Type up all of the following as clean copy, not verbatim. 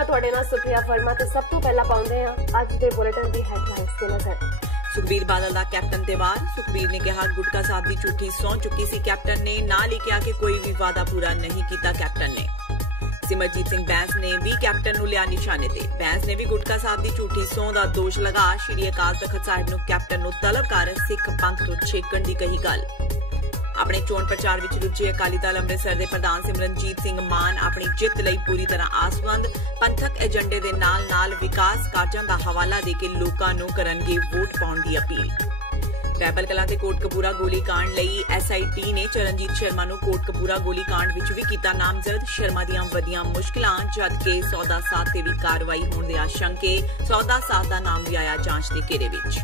ਹਾਂ ਤੁਹਾਡੇ ਨਾਲ ਸੁਖਿਆ ਫਰਮਾ ਤੇ ਸਭ ਤੋਂ ਪਹਿਲਾਂ ਪਾਉਂਦੇ ਹਾਂ ਅੱਜ ਦੇ ਬੁਲੇਟਿਨ ਦੀ ਹੈਡਲਾਈਨਸ ਤੇ ਨਜ਼ਰ। ਸੁਖਬੀਰ ਬਾਦਲ ਦਾ ਕੈਪਟਨ ਤੇ ਵਾਰ। ਸੁਖਬੀਰ ਨੇ ਕਿਹਾ ਗੁਟਕਾ ਸਾਹਿਬ ਦੀ ਝੂਠੀ ਸਹੁੰ ਚੁੱਕੀ ਸੀ ਕੈਪਟਨ ਨੇ, ਨਾਲ ਹੀ ਕਿਹਾ ਕਿ ਕੋਈ ਵੀ ਵਾਅਦਾ ਪੂਰਾ ਨਹੀਂ ਕੀਤਾ ਕੈਪਟਨ ਨੇ। ਸਿਮਰਜੀਤ ਸਿੰਘ ਬੈਂਸ ਨੇ ਵੀ ਕੈਪਟਨ ਨੂੰ ਲਿਆ ਨਿਸ਼ਾਨੇ ਤੇ। ਬੈਂਸ ਨੇ ਵੀ ਗੁਟਕਾ ਸਾਹਿਬ ਦੀ ਝੂਠੀ ਸਹੁੰ ਦਾ ਦੋਸ਼ ਲਗਾ ਸ਼੍ਰੀ ਅਕਾਲ ਤਖਤ ਸਾਹਿਬ ਨੂੰ ਕੈਪਟਨ ਨੂੰ ਤਲਬ ਕਰ ਸਿੱਖ ਪੰਥ ਤੋਂ ਛੇਕਣ ਦੀ ਕਹੀ ਗੱਲ। ਆਪਣੇ ਚੋਣ ਪ੍ਰਚਾਰ ਵਿੱਚ ਰੁੱਝੇ ਅਕਾਲੀ ਦਲ ਅੰਮ੍ਰਿਤਸਰ ਦੇ ਪ੍ਰਧਾਨ ਸਿਮਰਨਜੀਤ ਸਿੰਘ ਮਾਨ ਆਪਣੀ ਜਿੱਤ ਲਈ ਪੂਰੀ ਤਰ੍ਹਾਂ ਆਸਵੰਦ। ਪੰਥਕ ਏਜੰਡੇ ਦੇ ਨਾਲ-ਨਾਲ ਵਿਕਾਸ ਕਾਰਜਾਂ ਦਾ ਹਵਾਲਾ ਦੇ ਕੇ ਲੋਕਾਂ ਨੂੰ ਕਰਨਗੇ ਵੋਟ ਪਾਉਣ ਦੀ ਅਪੀਲ। ਬਹਿਬਲ ਕਲਾਂ ਤੇ ਕੋਟਕਪੂਰਾ ਗੋਲੀकांड ਲਈ SIT ਨੇ ਚਰਨਜੀਤ ਸ਼ਰਮਾ ਨੂੰ ਕੋਟਕਪੂਰਾ ਗੋਲੀकांड ਵਿੱਚ ਵੀ ਕੀਤਾ ਨਾਮਜ਼ਦ। ਸ਼ਰਮਾ ਦੀਆਂ ਵਧੀਆਂ ਮੁਸ਼ਕਿਲਾਂ ਜਦਕਿ ਸੌਦਾ ਸਾਧ ਤੇ ਵੀ ਕਾਰਵਾਈ ਹੋਣ ਦੇ ਆਸ਼ੰਕੇ। ਸੌਦਾ ਸਾਧ ਦਾ ਨਾਮ ਵੀ ਆਇਆ ਜਾਂਚ ਦੇ ਘੇਰੇ ਵਿੱਚ।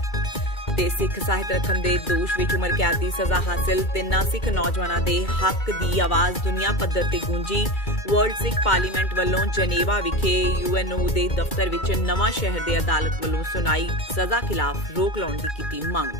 ਤੇ ਸਿੱਖ ਸਾਹਿਤ ਰੱਖਣ ਦੇ ਦੋਸ਼ ਵਿੱਚ ਉਮਰ ਕੈਦ ਦੀ ਸਜ਼ਾ ਹਾਸਿਲ 3 ਸਿੱਖ ਨੌਜਵਾਨਾਂ ਦੇ ਹੱਕ ਦੀ ਆਵਾਜ਼ ਦੁਨੀਆ ਪੱਧਰ ਤੇ ਗੂੰਜੀ। ਵਰਲਡ ਸਿੱਖ ਪਾਰਲੀਮੈਂਟ ਵੱਲੋਂ ਜਨੇਵਾ ਵਿਖੇ UNO ਦੇ ਦਫ਼ਤਰ ਵਿੱਚ ਨਵਾਂ ਸ਼ਹਿਰ ਦੇ ਅਦਾਲਤ ਵੱਲੋਂ ਸੁਣਾਈ ਸਜ਼ਾ ਖਿਲਾਫ ਰੋਕ ਲਾਉਣ ਦੀ ਕੀਤੀ ਮੰਗ।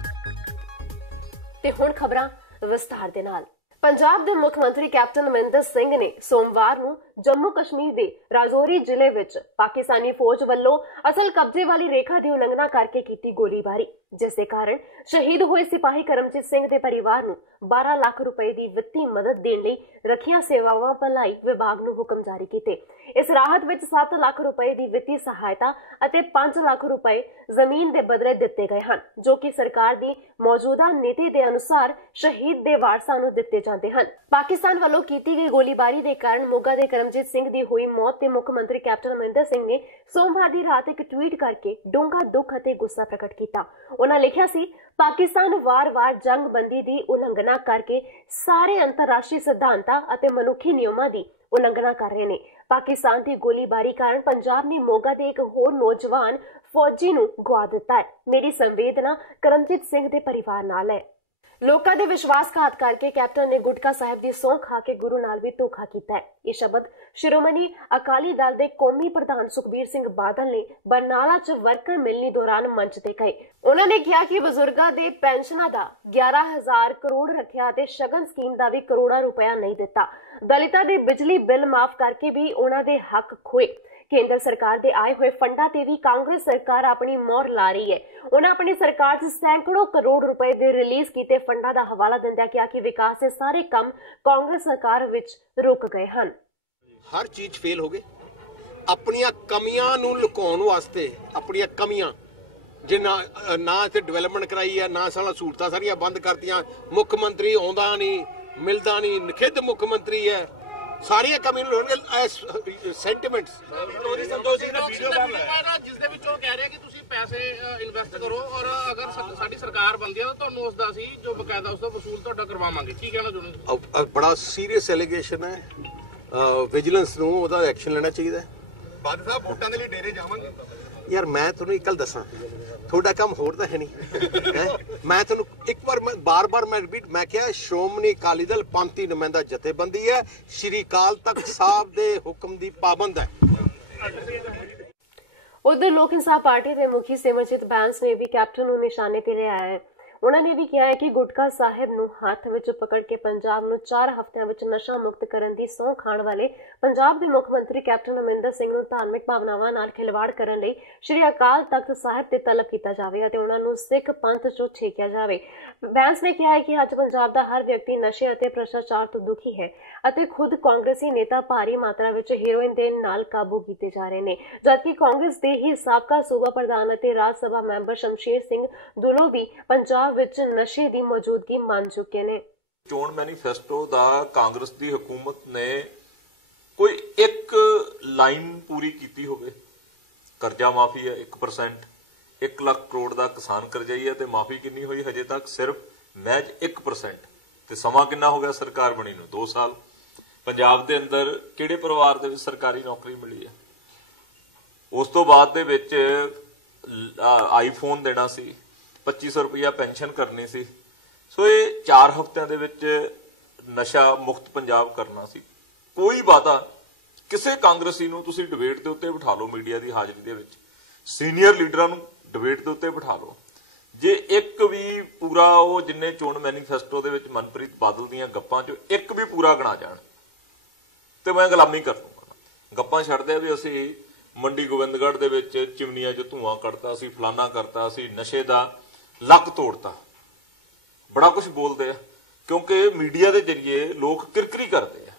ਤੇ ਹੁਣ ਖਬਰਾਂ ਵਿਸਥਾਰ ਦੇ ਨਾਲ। ਪੰਜਾਬ ਦੇ ਮੁੱਖ ਮੰਤਰੀ ਕੈਪਟਨ ਅਮਰਿੰਦਰ ਸਿੰਘ ਨੇ ਸੋਮਵਾਰ ਨੂੰ ਜੰਮੂ ਕਸ਼ਮੀਰ ਦੇ ਰਾਜੌਰੀ ਜ਼ਿਲ੍ਹੇ ਵਿੱਚ ਪਾਕਿਸਤਾਨੀ ਫੌਜ ਵੱਲੋਂ ਅਸਲ ਕਬਜ਼ੇ ਵਾਲੀ ਰੇਖਾ ਦੀ ਉਲੰਘਣਾ ਕਰਕੇ ਕੀਤੀ ਗੋਲੀਬਾਰੀ, ਜਿਸ ਦੇ ਕਾਰਨ ਸ਼ਹੀਦ ਹੋਏ ਸਿਪਾਹੀ ਕਰਮਜੀਤ ਸਿੰਘ ਦੇ ਪਰਿਵਾਰ ਨੂੰ 12 ਲੱਖ ਰੁਪਏ ਦੀ ਵਿੱਤੀ ਮਦਦ ਦੇਣ ਲਈ ਰੱਖਿਆ ਸੇਵਾਵਾਂ ਭਲਾਈ ਵਿਭਾਗ ਨੂੰ ਹੁਕਮ ਜਾਰੀ ਕੀਤੇ। ਇਸ ਰਾਹਤ ਵਿੱਚ 7 ਲੱਖ ਰੁਪਏ ਦੀ ਵਿੱਤੀ ਸਹਾਇਤਾ ਅਤੇ 5 ਲੱਖ ਰੁਪਏ ਜ਼ਮੀਨ ਦੇ ਬਦਲੇ ਦਿੱਤੇ ਗਏ ਹਨ, ਜੋ ਕਿ ਸਰਕਾਰ ਦੀ ਮੌਜੂਦਾ ਨੀਤੀ ਦੇ ਅਨੁਸਾਰ ਸ਼ਹੀਦ ਦੇ ਵਾਰਸਾਂ ਨੂੰ ਦਿੱਤੇ ਜਾਂਦੇ ਹਨ। ਪਾਕਿਸਤਾਨ ਵੱਲੋਂ ਕੀਤੀ ਗਈ ਗੋਲੀਬਾਰੀ ਦੇ ਕਾਰਨ ਮੋਗਾ ਦੇ ਕਰਮਜੀਤ ਸਿੰਘ ਦੀ ਹੋਈ ਮੌਤ ਤੇ ਮੁੱਖ ਮੰਤਰੀ ਕੈਪਟਨ ਅਮਰਿੰਦਰ ਸਿੰਘ ਨੇ ਸੋਮਵਾਰ ਦੀ ਰਾਤ ਇੱਕ ਟਵੀਟ ਕਰਕੇ ਡੂੰਘਾ ਦੁੱਖ ਅਤੇ ਗੁੱਸਾ ਪ੍ਰਗਟ ਕੀਤਾ। ਉਹਨਾਂ ਲਿਖਿਆ ਸੀ, ਪਾਕਿਸਤਾਨ ਵਾਰ-ਵਾਰ ਜੰਗਬੰਦੀ ਦੀ ਉਲੰਘਣਾ ਕਰਕੇ ਸਾਰੇ ਅੰਤਰਰਾਸ਼ਟਰੀ ਸਿਧਾਂਤਾਂ ਅਤੇ ਮਨੁੱਖੀ ਨਿਯਮਾਂ ਦੀ ਉਲੰਘਣਾ ਕਰ ਰਹੇ ਨੇ। ਪਾਕਿਸਤਾਨ ਦੀ ਗੋਲੀਬਾਰੀ ਕਾਰਨ ਪੰਜਾਬ ਨੇ ਮੋਗਾ ਦੇ ਇੱਕ ਹੋਰ ਨੌਜਵਾਨ ਫੌਜੀ ਨੂੰ ਗਵਾ ਦਿੱਤਾ ਹੈ। ਮੇਰੀ ਸੰਵੇਦਨਾ ਕਰਮਜੀਤ ਸਿੰਘ ਦੇ ਪਰਿਵਾਰ ਨਾਲ ਹੈ। ਲੋਕਾਂ ਦੇ ਵਿਸ਼ਵਾਸਘਾਤ ਕਰਕੇ ਕੈਪਟਨ ਨੇ ਗੁਟਕਾ ਸਾਹਿਬ ਦੀ ਸਹੁੰ ਖਾ ਕੇ ਗੁਰੂ ਨਾਲ ਵੀ ਧੋਖਾ ਕੀਤਾ ਹੈ। ਇਹ ਸ਼ਬਦ ਸ਼੍ਰੋਮਣੀ ਅਕਾਲੀ ਦਲ ਦੇ ਕੌਮੀ ਪ੍ਰਧਾਨ ਸੁਖਬੀਰ ਸਿੰਘ ਬਾਦਲ ਨੇ ਬਰਨਾਲਾ 'ਚ ਵਰਕਰ ਮਿਲਣੀ ਦੌਰਾਨ ਮੰਚ ਤੇ ਕਹੇ। ਉਹਨਾਂ ਨੇ ਕਿਹਾ ਕਿ ਬਜ਼ੁਰਗਾਂ ਦੇ ਪੈਨਸ਼ਨਾਂ ਦਾ 11,000 ਕਰੋੜ ਰੱਖਿਆ ਤੇ ਸ਼ਗਨ ਸਕੀਮ ਦਾ ਵੀ ਕਰੋੜਾਂ ਰੁਪਇਆ ਨਹੀਂ ਦਿੱਤਾ। ਦਲਿਤਾਂ ਦੇ ਬਿਜਲੀ ਬਿੱਲ ਮਾਫ ਕਰਕੇ ਵੀ ਉਹਨਾਂ ਦੇ ਹੱਕ ਖੋਏ। ਕੇਂਦਰ ਸਰਕਾਰ ਦੇ ਆਏ ਹੋਏ ਫੰਡਾਂ ਤੇ ਵੀ ਕਾਂਗਰਸ ਸਰਕਾਰ ਆਪਣੀ ਮੋਹਰ ਲਾ ਰਹੀ ਹੈ। ਉਹਨਾਂ ਆਪਣੀ ਸਰਕਾਰ 'ਚ ਸੈਂਕੜੋਂ ਕਰੋੜ ਰੁਪਏ ਦੇ ਰਿਲੀਜ਼ ਕੀਤੇ ਫੰਡਾਂ ਦਾ ਹਵਾਲਾ ਦਿੰਦਿਆਂ ਕਿਹਾ ਕਿ ਵਿਕਾਸ ਦੇ ਸਾਰੇ ਕੰਮ ਕਾਂਗਰਸ ਸਰਕਾਰ ਵਿੱਚ ਰੁਕ ਗਏ ਹਨ। ਹਰ ਚੀਜ਼ ਫੇਲ ਹੋ ਗਈ। ਆਪਣੀਆਂ ਕਮੀਆਂ ਨੂੰ ਲੁਕਾਉਣ ਵਾਸਤੇ ਆਪਣੀਆਂ ਕਮੀਆਂ ਜੇ ਨਾ ਇੱਥੇ ਡਿਵੈਲਪਮੈਂਟ ਕਰਾਈ ਹੈ, ਨਾ ਸਾਲਾ ਸਹੂਲਤਾਂ ਸਾਰੀਆਂ ਬੰਦ ਕਰਤੀਆਂ। ਮੁੱਖ ਮੰਤਰੀ ਆਉਂਦਾ ਨਹੀਂ, ਮਿਲਦਾ ਨਹੀਂ, ਨਿਖਿੱਧ ਮੁੱਖ ਮੰਤਰੀ ਹੈ। ਸਾਰੀਆਂ ਕਮਿਊਨਿਟੀ ਸੈਂਟੀਮੈਂਟਸ ਜਿਸ ਦੇ ਵਿੱਚ ਉਹ ਕਹਿ ਰਿਹਾ ਕਿ ਤੁਸੀਂ ਪੈਸੇ ਇਨਵੈਸਟ ਕਰੋ ਔਰ ਅਗਰ ਸਾਡੀ ਸਰਕਾਰ ਬਣਦੀ ਹੈ ਤਾਂ ਤੁਹਾਨੂੰ ਉਸ ਦਾ ਅਸੀਂ ਜੋ ਬਕਾਇਦਾ ਉਸ ਦਾ ਵਸੂਲ ਤੁਹਾਡਾ ਕਰਵਾਵਾਂਗੇ। ਕੀ ਕਹਿਣਾ ਚਾਹੁੰਦੇ? ਬੜਾ ਸੀਰੀਅਸ ਐਲੀਗੇਸ਼ਨ ਹੈ। ਵਿਜੀਲੈਂਸ ਨੂੰ ਉਹਦਾ ਐਕਸ਼ਨ ਲੈਣਾ ਚਾਹੀਦਾ ਹੈ। ਬਾਦਲ ਸਾਹਿਬ ਵੋਟਾਂ ਦੇ ਲਈ ਡੇਰੇ ਜਾਵਾਂਗੇ। ਯਾਰ ਮੈਂ ਤੁਹਾਨੂੰ ਇੱਕ ਗੱਲ ਦੱਸਾਂ, ਤੁਹਾਡਾ ਕੰਮ ਹੋਰ ਤਾਂ ਹੈ ਨਹੀਂ। ਮੈਂ ਤੁਹਾਨੂੰ ਇੱਕ ਵਾਰ ਬਾਰ-ਬਾਰ ਮੈਂ ਕਿਹਾ ਸ਼੍ਰੋਮਣੀ ਅਕਾਲੀ ਦਲ ਪੰਥੀ ਨੁਮਾਇੰਦਾ ਜਥੇਬੰਦੀ ਹੈ, ਸ਼੍ਰੀ ਅਕਾਲ ਤਖਤ ਸਾਹਿਬ ਦੇ ਹੁਕਮ ਦੀ ਪਾਬੰਦ ਹੈ। ਉਧਰ ਲੋਕ ਇਨਸਾਫ ਪਾਰਟੀ ਦੇ ਮੁਖੀ ਸਿਮਰਜੀਤ ਬੈਂਸ ਨੇ ਵੀ ਕੈਪਟਨ ਨੂੰ ਨਿਸ਼ਾਨੇ ਤੇ ਲਿਆ ਹੈ। ਉਹਨਾਂ ਨੇ ਵੀ ਕਿਹਾ ਹੈ ਕਿ ਗੁਟਕਾ ਸਾਹਿਬ ਨੂੰ ਹੱਥ ਵਿੱਚ ਪਕੜ ਕੇ ਪੰਜਾਬ ਨੂੰ 4 ਹਫ਼ਤਿਆਂ ਵਿੱਚ ਨਸ਼ਾ ਮੁਕਤ ਕਰਨ ਦੀ ਸਹੁੰ ਖਾਣ ਵਾਲੇ ਪੰਜਾਬ ਦੇ ਮੁੱਖ ਮੰਤਰੀ ਕੈਪਟਨ ਅਮਰਿੰਦਰ ਸਿੰਘ ਨੂੰ ਧਾਰਮਿਕ ਭਾਵਨਾਵਾਂ ਨਾਲ ਖਿਲਵਾੜ ਕਰਨ ਲਈ ਸ਼੍ਰੀ ਅਕਾਲ ਤਖਤ ਸਾਹਿਬ ਤੇ ਤਲਬ ਕੀਤਾ ਜਾਵੇ ਅਤੇ ਉਹਨਾਂ ਨੂੰ ਸਿੱਖ ਪੰਥ 'ਚੋਂ ਛੇਕਿਆ ਜਾਵੇ। ਬੈਂਸ ਨੇ ਕਿਹਾ ਹੈ ਕਿ ਅੱਜ ਪੰਜਾਬ ਦਾ ਹਰ ਵਿਅਕਤੀ ਨਸ਼ੇ ਅਤੇ ਭ੍ਰਿਸ਼ਟਾਚਾਰ ਤੋਂ ਦੁਖੀ ਹੈ ਅਤੇ ਖੁਦ ਕਾਂਗਰਸੀ ਨੇਤਾ ਭਾਰੀ ਮਾਤਰਾ ਵਿੱਚ ਹੈਰੋਇਨ ਦੇ ਨਾਲ ਕਾਬੂ ਕੀਤੇ ਜਾ ਰਹੇ ਨੇ, ਜਦਕਿ ਕਾਂਗਰਸ ਦੇ ਹੀ ਸਾਬਕਾ ਸੂਬਾ ਪ੍ਰਧਾਨ ਅਤੇ ਰਾਜ ਸਭਾ ਮੈਂਬਰ ਸ਼ਮਸ਼ੇਰ ਸਿੰਘ ਦੁਲੋ ਵੀ ਪੰਜਾਬ ਵਿੱਚ ਨਸ਼ੇ ਦੀ ਮੌਜੂਦਗੀ ਮੰਨ ਚੁੱਕੇ ਨੇ। ਚੋਣ ਮੈਨੀਫੈਸਟੋ ਦਾ ਕਾਂਗਰਸ ਦੀ ਹਕੂਮਤ ਨੇ ਕੋਈ ਇੱਕ ਲਾਈਨ ਪੂਰੀ ਕੀਤੀ ਹੋਵੇ। ਕਰਜ਼ਾ ਮਾਫੀ ਹੈ 1%, 1 ਲੱਖ ਕਰੋੜ ਦਾ ਕਿਸਾਨ ਕਰਜ਼ਾਈ ਹੈ ਤੇ ਮਾਫੀ ਕਿੰਨੀ ਹੋਈ ਹਜੇ ਤੱਕ? ਸਿਰਫ ਮਹਿਜ 1%। ਤੇ ਸਮਾਂ ਕਿੰਨਾ ਹੋ ਗਿਆ ਸਰਕਾਰ ਬਣੀ ਨੂੰ? 2 ਸਾਲ। ਪੰਜਾਬ ਦੇ ਅੰਦਰ ਕਿਹੜੇ ਪਰਿਵਾਰ ਦੇ ਵਿੱਚ ਸਰਕਾਰੀ ਨੌਕਰੀ ਮਿਲੀ ਹੈ? ਉਸ ਤੋਂ ਬਾਅਦ ਦੇ ਵਿੱਚ ਆਈਫੋਨ ਦੇਣਾ ਸੀ, 2500 ਰੁਪਇਆ ਪੈਨਸ਼ਨ ਕਰਨੀ ਸੀ। ਸੋ ਇਹ 4 ਹਫ਼ਤਿਆਂ ਦੇ ਵਿੱਚ ਨਸ਼ਾ ਮੁਕਤ ਪੰਜਾਬ ਕਰਨਾ ਸੀ। ਕੋਈ ਵਾਅਦਾ ਕਿਸੇ ਕਾਂਗਰਸੀ ਨੂੰ ਤੁਸੀਂ ਡਿਬੇਟ ਦੇ ਉੱਤੇ ਬਿਠਾ ਲਓ, ਮੀਡੀਆ ਦੀ ਹਾਜ਼ਰੀ ਦੇ ਵਿੱਚ ਸੀਨੀਅਰ ਲੀਡਰਾਂ ਨੂੰ ਡਿਬੇਟ ਦੇ ਉੱਤੇ ਬਿਠਾ ਲਓ, ਜੇ ਇੱਕ ਵੀ ਪੂਰਾ ਉਹ ਜਿੰਨੇ ਚੋਣ ਮੈਨੀਫੈਸਟੋ ਦੇ ਵਿੱਚ ਮਨਪ੍ਰੀਤ ਬਾਦਲ ਦੀਆਂ ਗੱਪਾਂ 'ਚੋਂ ਇੱਕ ਵੀ ਪੂਰਾ ਗਣਾ ਜਾਣ ਤੇ ਮੈਂ ਗੁਲਾਮੀ ਕਰ ਦੂੰਗਾ। ਗੱਪਾਂ ਛੱਡਦੇ ਵੀ ਅਸੀਂ ਮੰਡੀ ਗੋਬਿੰਦਗੜ੍ਹ ਦੇ ਵਿੱਚ ਚਿਮਨੀਆਂ 'ਚ ਧੂਆਂ ਕੱਢਤਾ ਸੀ, ਫਲਾਨਾ ਕਰਤਾ ਸੀ, ਨਸ਼ੇ ਦਾ ਲੱਕ ਤੋੜਤਾ, ਬੜਾ ਕੁਝ ਬੋਲਦੇ ਆ ਕਿਉਂਕਿ ਮੀਡੀਆ ਦੇ ਜ਼ਰੀਏ ਲੋਕ ਕਿਰਕਰੀ ਕਰਦੇ ਆ,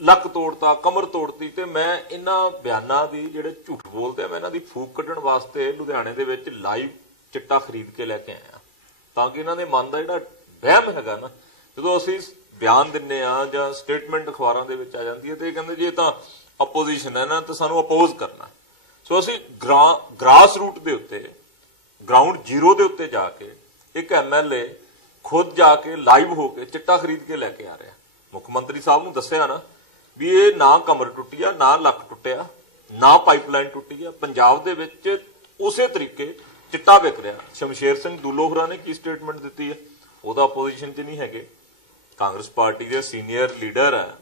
ਲੱਕ ਤੋੜਤਾ, ਕਮਰ ਤੋੜਤੀ। ਤੇ ਮੈਂ ਇਹਨਾਂ ਬਿਆਨਾਂ ਦੀ ਜਿਹੜੇ ਝੂਠ ਬੋਲਦੇ ਆ, ਮੈਂ ਇਹਨਾਂ ਦੀ ਫੂਕ ਕੱਢਣ ਵਾਸਤੇ ਲੁਧਿਆਣੇ ਦੇ ਵਿੱਚ ਲਾਈਵ ਚਿੱਟਾ ਖਰੀਦ ਕੇ ਲੈ ਕੇ ਆਇਆ, ਤਾਂ ਕਿ ਇਹਨਾਂ ਦੇ ਮਨ ਦਾ ਜਿਹੜਾ ਵਹਿਮ ਹੈਗਾ ਨਾ, ਜਦੋਂ ਅਸੀਂ ਬਿਆਨ ਦਿੰਨੇ ਆ ਜਾਂ ਸਟੇਟਮੈਂਟ ਅਖਬਾਰਾਂ ਦੇ ਵਿੱਚ ਆ ਜਾਂਦੀ ਹੈ ਤੇ ਇਹ ਕਹਿੰਦੇ ਜੀ ਇਹ ਤਾਂ ਆਪੋਜੀਸ਼ਨ ਹੈ ਨਾ, ਤੇ ਸਾਨੂੰ ਅਪੋਜ਼ ਕਰਨਾ। ਸੋ ਅਸੀਂ ਗ੍ਰਾਸ ਰੂਟ ਦੇ ਉੱਤੇ, ਗਰਾਊਂਡ ਜ਼ੀਰੋ ਦੇ ਉੱਤੇ ਜਾ ਕੇ ਇੱਕ MLA ਖੁਦ ਜਾ ਕੇ ਲਾਈਵ ਹੋ ਕੇ ਚਿੱਟਾ ਖਰੀਦ ਕੇ ਲੈ ਕੇ ਆ ਰਿਹਾ। ਮੁੱਖ ਮੰਤਰੀ ਸਾਹਿਬ ਨੂੰ ਦੱਸਿਆ ਨਾ ਵੀ ਇਹ ਨਾ ਕਮਰ ਟੁੱਟੀ ਆ, ਨਾ ਲੱਕ ਟੁੱਟਿਆ, ਨਾ ਪਾਈਪਲਾਈਨ ਟੁੱਟੀ ਆ, ਪੰਜਾਬ ਦੇ ਵਿੱਚ ਉਸੇ ਤਰੀਕੇ ਚਿੱਟਾ ਵਿਕ ਰਿਹਾ। ਸ਼ਮਸ਼ੇਰ ਸਿੰਘ ਦੂਲੋ ਹੋਰਾਂ ਨੇ ਕੀ ਸਟੇਟਮੈਂਟ ਦਿੱਤੀ ਹੈ, ਉਹਦਾ ਆਪੋਜੀਸ਼ਨ 'ਚ ਨਹੀਂ ਹੈਗੇ, ਕਾਂਗਰਸ ਪਾਰਟੀ ਦੇ ਸੀਨੀਅਰ ਲੀਡਰ ਹੈ,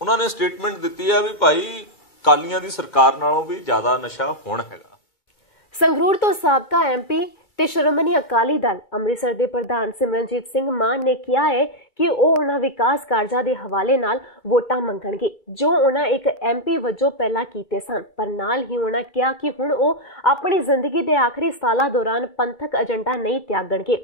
ਉਹਨਾਂ ਨੇ ਸਟੇਟਮੈਂਟ ਦਿੱਤੀ ਹੈ ਵੀ ਭਾਈ ਕਾਲੀਆਂ ਦੀ ਸਰਕਾਰ ਨਾਲੋਂ ਵੀ ਜ਼ਿਆਦਾ ਨਸ਼ਾ ਹੁਣ ਹੈਗਾ। ਸੰਗਰੂਰ ਤੋਂ ਸਾਬਕਾ MP ਤੇ ਸ਼੍ਰੋਮਣੀ ਅਕਾਲੀ ਦਲ ਅੰਮ੍ਰਿਤਸਰ ਦੇ ਪ੍ਰਧਾਨ ਸਿਮਰਨਜੀਤ ਸਿੰਘ ਮਾਨ ਨੇ ਕਿਹਾ ਹੈ ਕਿ ਉਹ ਉਹਨਾਂ ਵਿਕਾਸ ਕਾਰਜਾਂ ਦੇ ਹਵਾਲੇ ਨਾਲ ਵੋਟਾਂ ਮੰਗਣਗੇ ਜੋ ਉਹਨਾਂ ਇੱਕ MP ਵਜੋਂ ਪਹਿਲਾਂ ਕੀਤੇ ਸਨ, ਪਰ ਨਾਲ ਹੀ ਉਹਨਾਂ ਕਿਹਾ ਕਿ ਹੁਣ ਉਹ ਆਪਣੀ ਜ਼ਿੰਦਗੀ ਦੇ ਆਖਰੀ ਸਾਲਾਂ ਦੌਰਾਨ ਪੰਥਕ ਏਜੰਡਾ ਨਹੀਂ ਤਿਆਗਣਗੇ।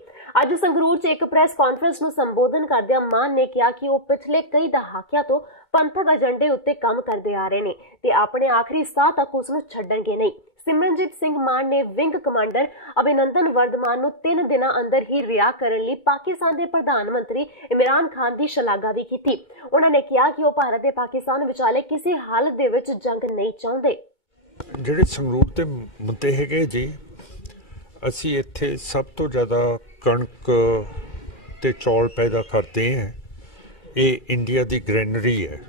ਅੱਜ ਸੰਗਰੂਰ 'ਚ ਇੱਕ ਪ੍ਰੈਸ ਕਾਨਫਰੰਸ ਨੂੰ ਸੰਬੋਧਨ ਕਰਦਿਆਂ ਮਾਨ ਨੇ ਕਿਹਾ ਕਿ ਉਹ ਪਿਛਲੇ ਕਈ ਦਹਾਕਿਆਂ ਤੋਂ ਪੰਥਕ ਏਜੰਡੇ ਉੱਤੇ ਕੰਮ ਕਰਦੇ ਆ ਰਹੇ ਨੇ ਤੇ ਆਪਣੇ ਆਖਰੀ ਸਾਹ ਤੱਕ ਉਸ ਨੂੰ ਛੱਡਣਗੇ ਨਹੀਂ। ਸਿਮਰਨਜੀਤ ਸਿੰਘ ਮਾਨ ਨੇ ਵਿੰਗ ਕਮਾਂਡਰ ਅਭਿਨੰਦਨ ਵਰਧਮਾਨ ਨੂੰ 3 ਦਿਨਾਂ ਅੰਦਰ ਹੀ ਰਿਹਾ ਕਰਨ ਲਈ ਪਾਕਿਸਤਾਨ ਦੇ ਪ੍ਰਧਾਨ ਮੰਤਰੀ ਇਮਰਾਨ ਖਾਨ ਦੀ ਸ਼ਲਾਘਾ ਵੀ ਕੀਤੀ। ਉਹਨਾਂ ਨੇ ਕਿਹਾ ਕਿ ਉਹ ਭਾਰਤ ਤੇ ਪਾਕਿਸਤਾਨ ਵਿਚਾਲੇ ਕਿਸੇ ਹਾਲਤ ਦੇ ਵਿੱਚ ਜੰਗ ਨਹੀਂ ਚਾਹੁੰਦੇ। ਜਿਹੜੇ ਸੰਗਰੂਰ ਦੇ ਮੁੱਦੇ ਹੈਗੇ ਜੀ, ਅਸੀਂ ਇੱਥੇ ਸਭ ਤੋਂ ਜ਼ਿਆਦਾ ਕਣਕ ਤੇ ਚੌਲ ਪੈਦਾ ਕਰਦੇ ਹਾਂ। ਇਹ ਇੰਡੀਆ ਦੀ ਗ੍ਰੈਨਰੀ ਹੈ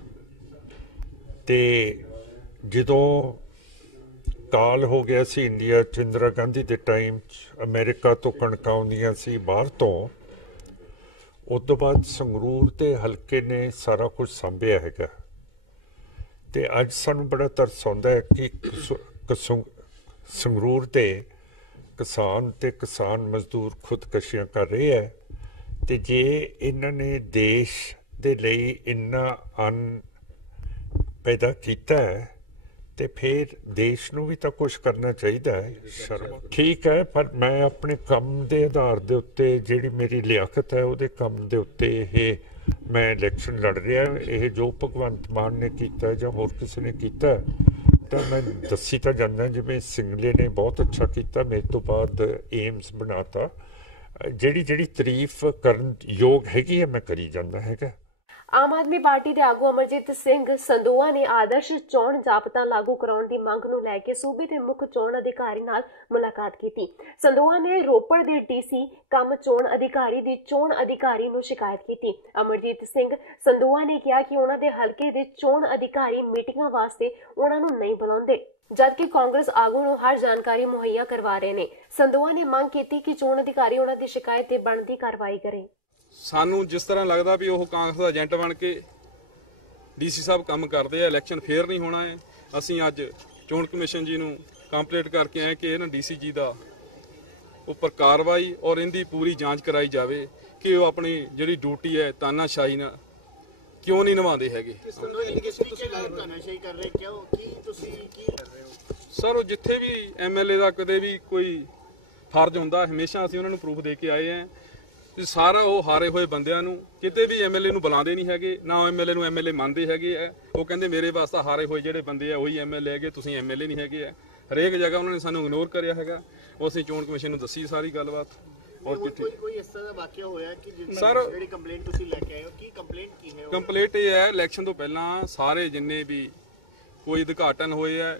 ਤੇ ਜਦੋਂ ਕਾਲ ਹੋ ਗਿਆ ਸੀ ਇੰਡੀਆ 'ਚ ਇੰਦਰਾ ਗਾਂਧੀ ਦੇ ਟਾਈਮ 'ਚ ਅਮਰੀਕਾ ਤੋਂ ਕਣਕਾਂ ਆਉਂਦੀਆਂ ਸੀ ਬਾਹਰ ਤੋਂ, ਉਸ ਤੋਂ ਬਾਅਦ ਸੰਗਰੂਰ ਦੇ ਹਲਕੇ ਨੇ ਸਾਰਾ ਕੁਝ ਸੰਭਿਆ ਹੈਗਾ ਤੇ ਅੱਜ ਸਾਨੂੰ ਬੜਾ ਤਰਸ ਆਉਂਦਾ ਹੈ ਕਿ ਸੰਗਰੂਰ ਦੇ ਕਿਸਾਨ ਤੇ ਕਿਸਾਨ ਮਜ਼ਦੂਰ ਖੁਦਕਸ਼ੀਆਂ ਕਰ ਰਹੇ ਹੈ ਤੇ ਜੇ ਇਹਨਾਂ ਨੇ ਦੇਸ਼ ਦੇ ਲਈ ਇੰਨਾ ਅੰਨ ਪੈਦਾ ਕੀਤਾ ਹੈ ਤੇ ਫਿਰ ਦੇਸ਼ ਨੂੰ ਵੀ ਤਾਂ ਕੁਝ ਕਰਨਾ ਚਾਹੀਦਾ ਹੈ। ਠੀਕ ਹੈ, ਪਰ ਮੈਂ ਆਪਣੇ ਕੰਮ ਦੇ ਆਧਾਰ ਦੇ ਉੱਤੇ ਜਿਹੜੀ ਮੇਰੀ ਲਿਆਕਤ ਹੈ ਉਹਦੇ ਕੰਮ ਦੇ ਉੱਤੇ ਇਹ ਮੈਂ ਇਲੈਕਸ਼ਨ ਲੜ ਰਿਹਾ। ਇਹ ਜੋ ਭਗਵੰਤ ਮਾਨ ਨੇ ਕੀਤਾ ਜਾਂ ਹੋਰ ਕਿਸੇ ਨੇ ਕੀਤਾ ਤਾਂ ਮੈਂ ਦੱਸੀ ਤਾਂ ਜਾਂਦਾ, ਜਿਵੇਂ ਸਿੰਗਲੇ ਨੇ ਬਹੁਤ ਅੱਛਾ ਕੀਤਾ, ਮੇਰੇ ਤੋਂ ਬਾਅਦ ਏਮਸ ਬਣਾਤਾ। ਜਿਹੜੀ ਤਾਰੀਫ ਕਰਨ ਯੋਗ ਹੈਗੀ ਹੈ ਮੈਂ ਕਰੀ ਜਾਂਦਾ ਹੈਗਾ। ਆਮ ਆਦਮੀ ਪਾਰਟੀ ਦੇ ਆਗੂ ਅਮਰਜੀਤ ਸਿੰਘ ਸੰਦੋਆ ਨੇ ਆਦਰਸ਼ ਚੋਣ ਜ਼ਾਬਤਾ ਲਾਗੂ ਕਰਾਉਣ ਦੀ ਮੰਗ ਨੂੰ ਲੈ ਕੇ ਸੂਬੇ ਦੇ ਮੁੱਖ ਚੋਣ ਅਧਿਕਾਰੀ ਨਾਲ ਮੁਲਾਕਾਤ ਕੀਤੀ। ਸੰਦੋਆ ਨੇ ਰੋਪੜ ਦੇ DC ਕੰਮ ਚੋਣ ਅਧਿਕਾਰੀ ਦੀ ਚੋਣ ਅਧਿਕਾਰੀ ਨੂੰ ਸ਼ਿਕਾਇਤ ਕੀਤੀ। ਅਮਰਜੀਤ ਸਿੰਘ ਸੰਦੋਆ ਨੇ ਕਿਹਾ ਕਿ ਉਹਨਾਂ ਦੇ ਹਲਕੇ ਦੇ ਚੋਣ ਅਧਿਕਾਰੀ ਮੀਟਿੰਗਾਂ ਵਾਸਤੇ ਉਹਨਾਂ ਨੂੰ ਨਹੀਂ ਬੁਲਾਉਂਦੇ, ਜਦਕਿ ਕਾਂਗਰਸ ਆਗੂ ਨੂੰ ਹਰ ਜਾਣਕਾਰੀ ਮੁਹੱਈਆ ਕਰਵਾ ਰਹੇ ਨੇ। ਸੰਦੋਆ ਨੇ ਮੰਗ ਕੀਤੀ ਕਿ ਚੋਣ ਅਧਿਕਾਰੀ ਉਹਨਾਂ ਦੀ ਸ਼ਿਕਾਇਤ ਤੇ ਬਣਦੀ ਕਾਰਵਾਈ ਕਰੇ। ਸਾਨੂੰ ਜਿਸ ਤਰ੍ਹਾਂ ਲੱਗਦਾ ਵੀ ਉਹ ਕਾਂਗਰਸ ਦਾ ਏਜੰਟ ਬਣ ਕੇ DC ਸਾਹਿਬ ਕੰਮ ਕਰਦੇ ਆ, ਇਲੈਕਸ਼ਨ ਫੇਰ ਨਹੀਂ ਹੋਣਾ ਹੈ। ਅਸੀਂ ਅੱਜ ਚੋਣ ਕਮਿਸ਼ਨ ਜੀ ਨੂੰ ਕੰਪਲੀਟ ਕਰਕੇ ਆਏ ਕਿ ਇਹਨਾਂ DC ਜੀ ਦਾ ਉੱਪਰ ਕਾਰਵਾਈ ਔਰ ਇਹਦੀ ਪੂਰੀ ਜਾਂਚ ਕਰਾਈ ਜਾਵੇ ਕਿ ਉਹ ਆਪਣੀ ਜਿਹੜੀ ਡਿਊਟੀ ਹੈ ਤਾਨਾਸ਼ਾਹੀ ਨਾਲ ਕਿਉਂ ਨਹੀਂ ਨਿਭਾਉਂਦੇ ਹੈਗੇ। ਸਰ ਉਹ ਜਿੱਥੇ ਵੀ MLA ਦਾ ਕਦੇ ਵੀ ਕੋਈ ਫਰਜ਼ ਹੁੰਦਾ ਹਮੇਸ਼ਾ ਅਸੀਂ ਉਹਨਾਂ ਨੂੰ ਪ੍ਰੂਫ ਦੇ ਕੇ ਆਏ ਹਾਂ। ਸਾਰਾ ਉਹ ਹਾਰੇ ਹੋਏ ਬੰਦਿਆਂ ਨੂੰ ਕਿਤੇ ਵੀ MLA ਨੂੰ ਬੁਲਾਉਂਦੇ ਨਹੀਂ ਹੈਗੇ, ਨਾ MLA ਨੂੰ MLA ਮੰਨਦੇ ਹੈਗੇ ਆ। ਉਹ ਕਹਿੰਦੇ ਮੇਰੇ ਵਾਸਤੇ ਹਾਰੇ ਹੋਏ ਜਿਹੜੇ ਬੰਦੇ ਆ ਉਹੀ MLA ਹੈਗੇ, ਤੁਸੀਂ MLA ਨਹੀਂ ਹੈਗੇ ਆ। ਹਰੇਕ ਜਗ੍ਹਾ ਉਹਨਾਂ ਨੇ ਸਾਨੂੰ ਇਗਨੋਰ ਕਰਿਆ ਹੈਗਾ। ਉਹ ਅਸੀਂ ਚੋਣ ਕਮਿਸ਼ਨ ਨੂੰ ਦੱਸੀ ਸਾਰੀ ਗੱਲਬਾਤ। ਔਰ ਕੋਈ ਇਸ ਤਰ੍ਹਾਂ ਦਾ ਵਾਕਿਆ ਹੋਇਆ ਕਿ ਸਰ ਜਿਹੜੀ ਕੰਪਲੇਂਟ ਤੁਸੀਂ ਲੈ ਕੇ ਆਏ ਹੋ, ਕੀ ਕੰਪਲੇਂਟ ਕੀ ਹੈ? ਕੰਪਲੇਂਟ ਇਹ ਹੈ ਇਲੈਕਸ਼ਨ ਤੋਂ ਪਹਿਲਾਂ ਸਾਰੇ ਜਿੰਨੇ ਵੀ ਕੋਈ ਉਦਘਾਟਨ ਹੋਏ ਆ,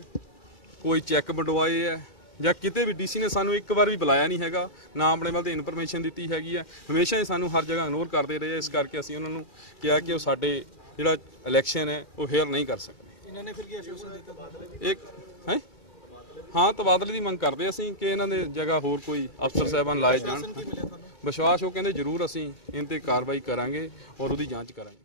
ਕੋਈ ਚੈੱਕ ਵੰਡਵਾਏ ਆ ਜਾਂ ਕਿਤੇ ਵੀ DC ਨੇ ਸਾਨੂੰ ਇੱਕ ਵਾਰ ਵੀ ਬੁਲਾਇਆ ਨਹੀਂ ਹੈਗਾ, ਨਾ ਆਪਣੇ ਵੱਲ ਤੇ ਇਨਫੋਰਮੇਸ਼ਨ ਦਿੱਤੀ ਹੈਗੀ ਆ। ਹਮੇਸ਼ਾ ਹੀ ਸਾਨੂੰ ਹਰ ਜਗ੍ਹਾ ਇਗਨੋਰ ਕਰਦੇ ਰਹੇ। ਇਸ ਕਰਕੇ ਅਸੀਂ ਉਹਨਾਂ ਨੂੰ ਕਿਹਾ ਕਿ ਉਹ ਸਾਡੇ ਜਿਹੜਾ ਇਲੈਕਸ਼ਨ ਹੈ ਉਹ ਫੇਅਰ ਨਹੀਂ ਕਰ ਸਕਦੇ। ਇਹਨਾਂ ਨੇ ਫਿਰ ਕੀ ਆਸ਼ਵਾਸਨ ਦਿੱਤਾ? ਇੱਕ ਹੈ ਹਾਂ ਤਬਾਦਲੇ ਦੀ ਮੰਗ ਕਰਦੇ ਅਸੀਂ ਕਿ ਇਹਨਾਂ ਦੇ ਜਗ੍ਹਾ ਹੋਰ ਕੋਈ ਅਫਸਰ ਸਾਹਿਬਾਨ ਲਾਏ ਜਾਣ। ਵਿਸ਼ਵਾਸ ਉਹ ਕਹਿੰਦੇ ਜ਼ਰੂਰ ਅਸੀਂ ਇਹਨਾਂ ਤੇ ਕਾਰਵਾਈ ਕਰਾਂਗੇ ਔਰ ਉਹਦੀ ਜਾਂਚ ਕਰਾਂਗੇ।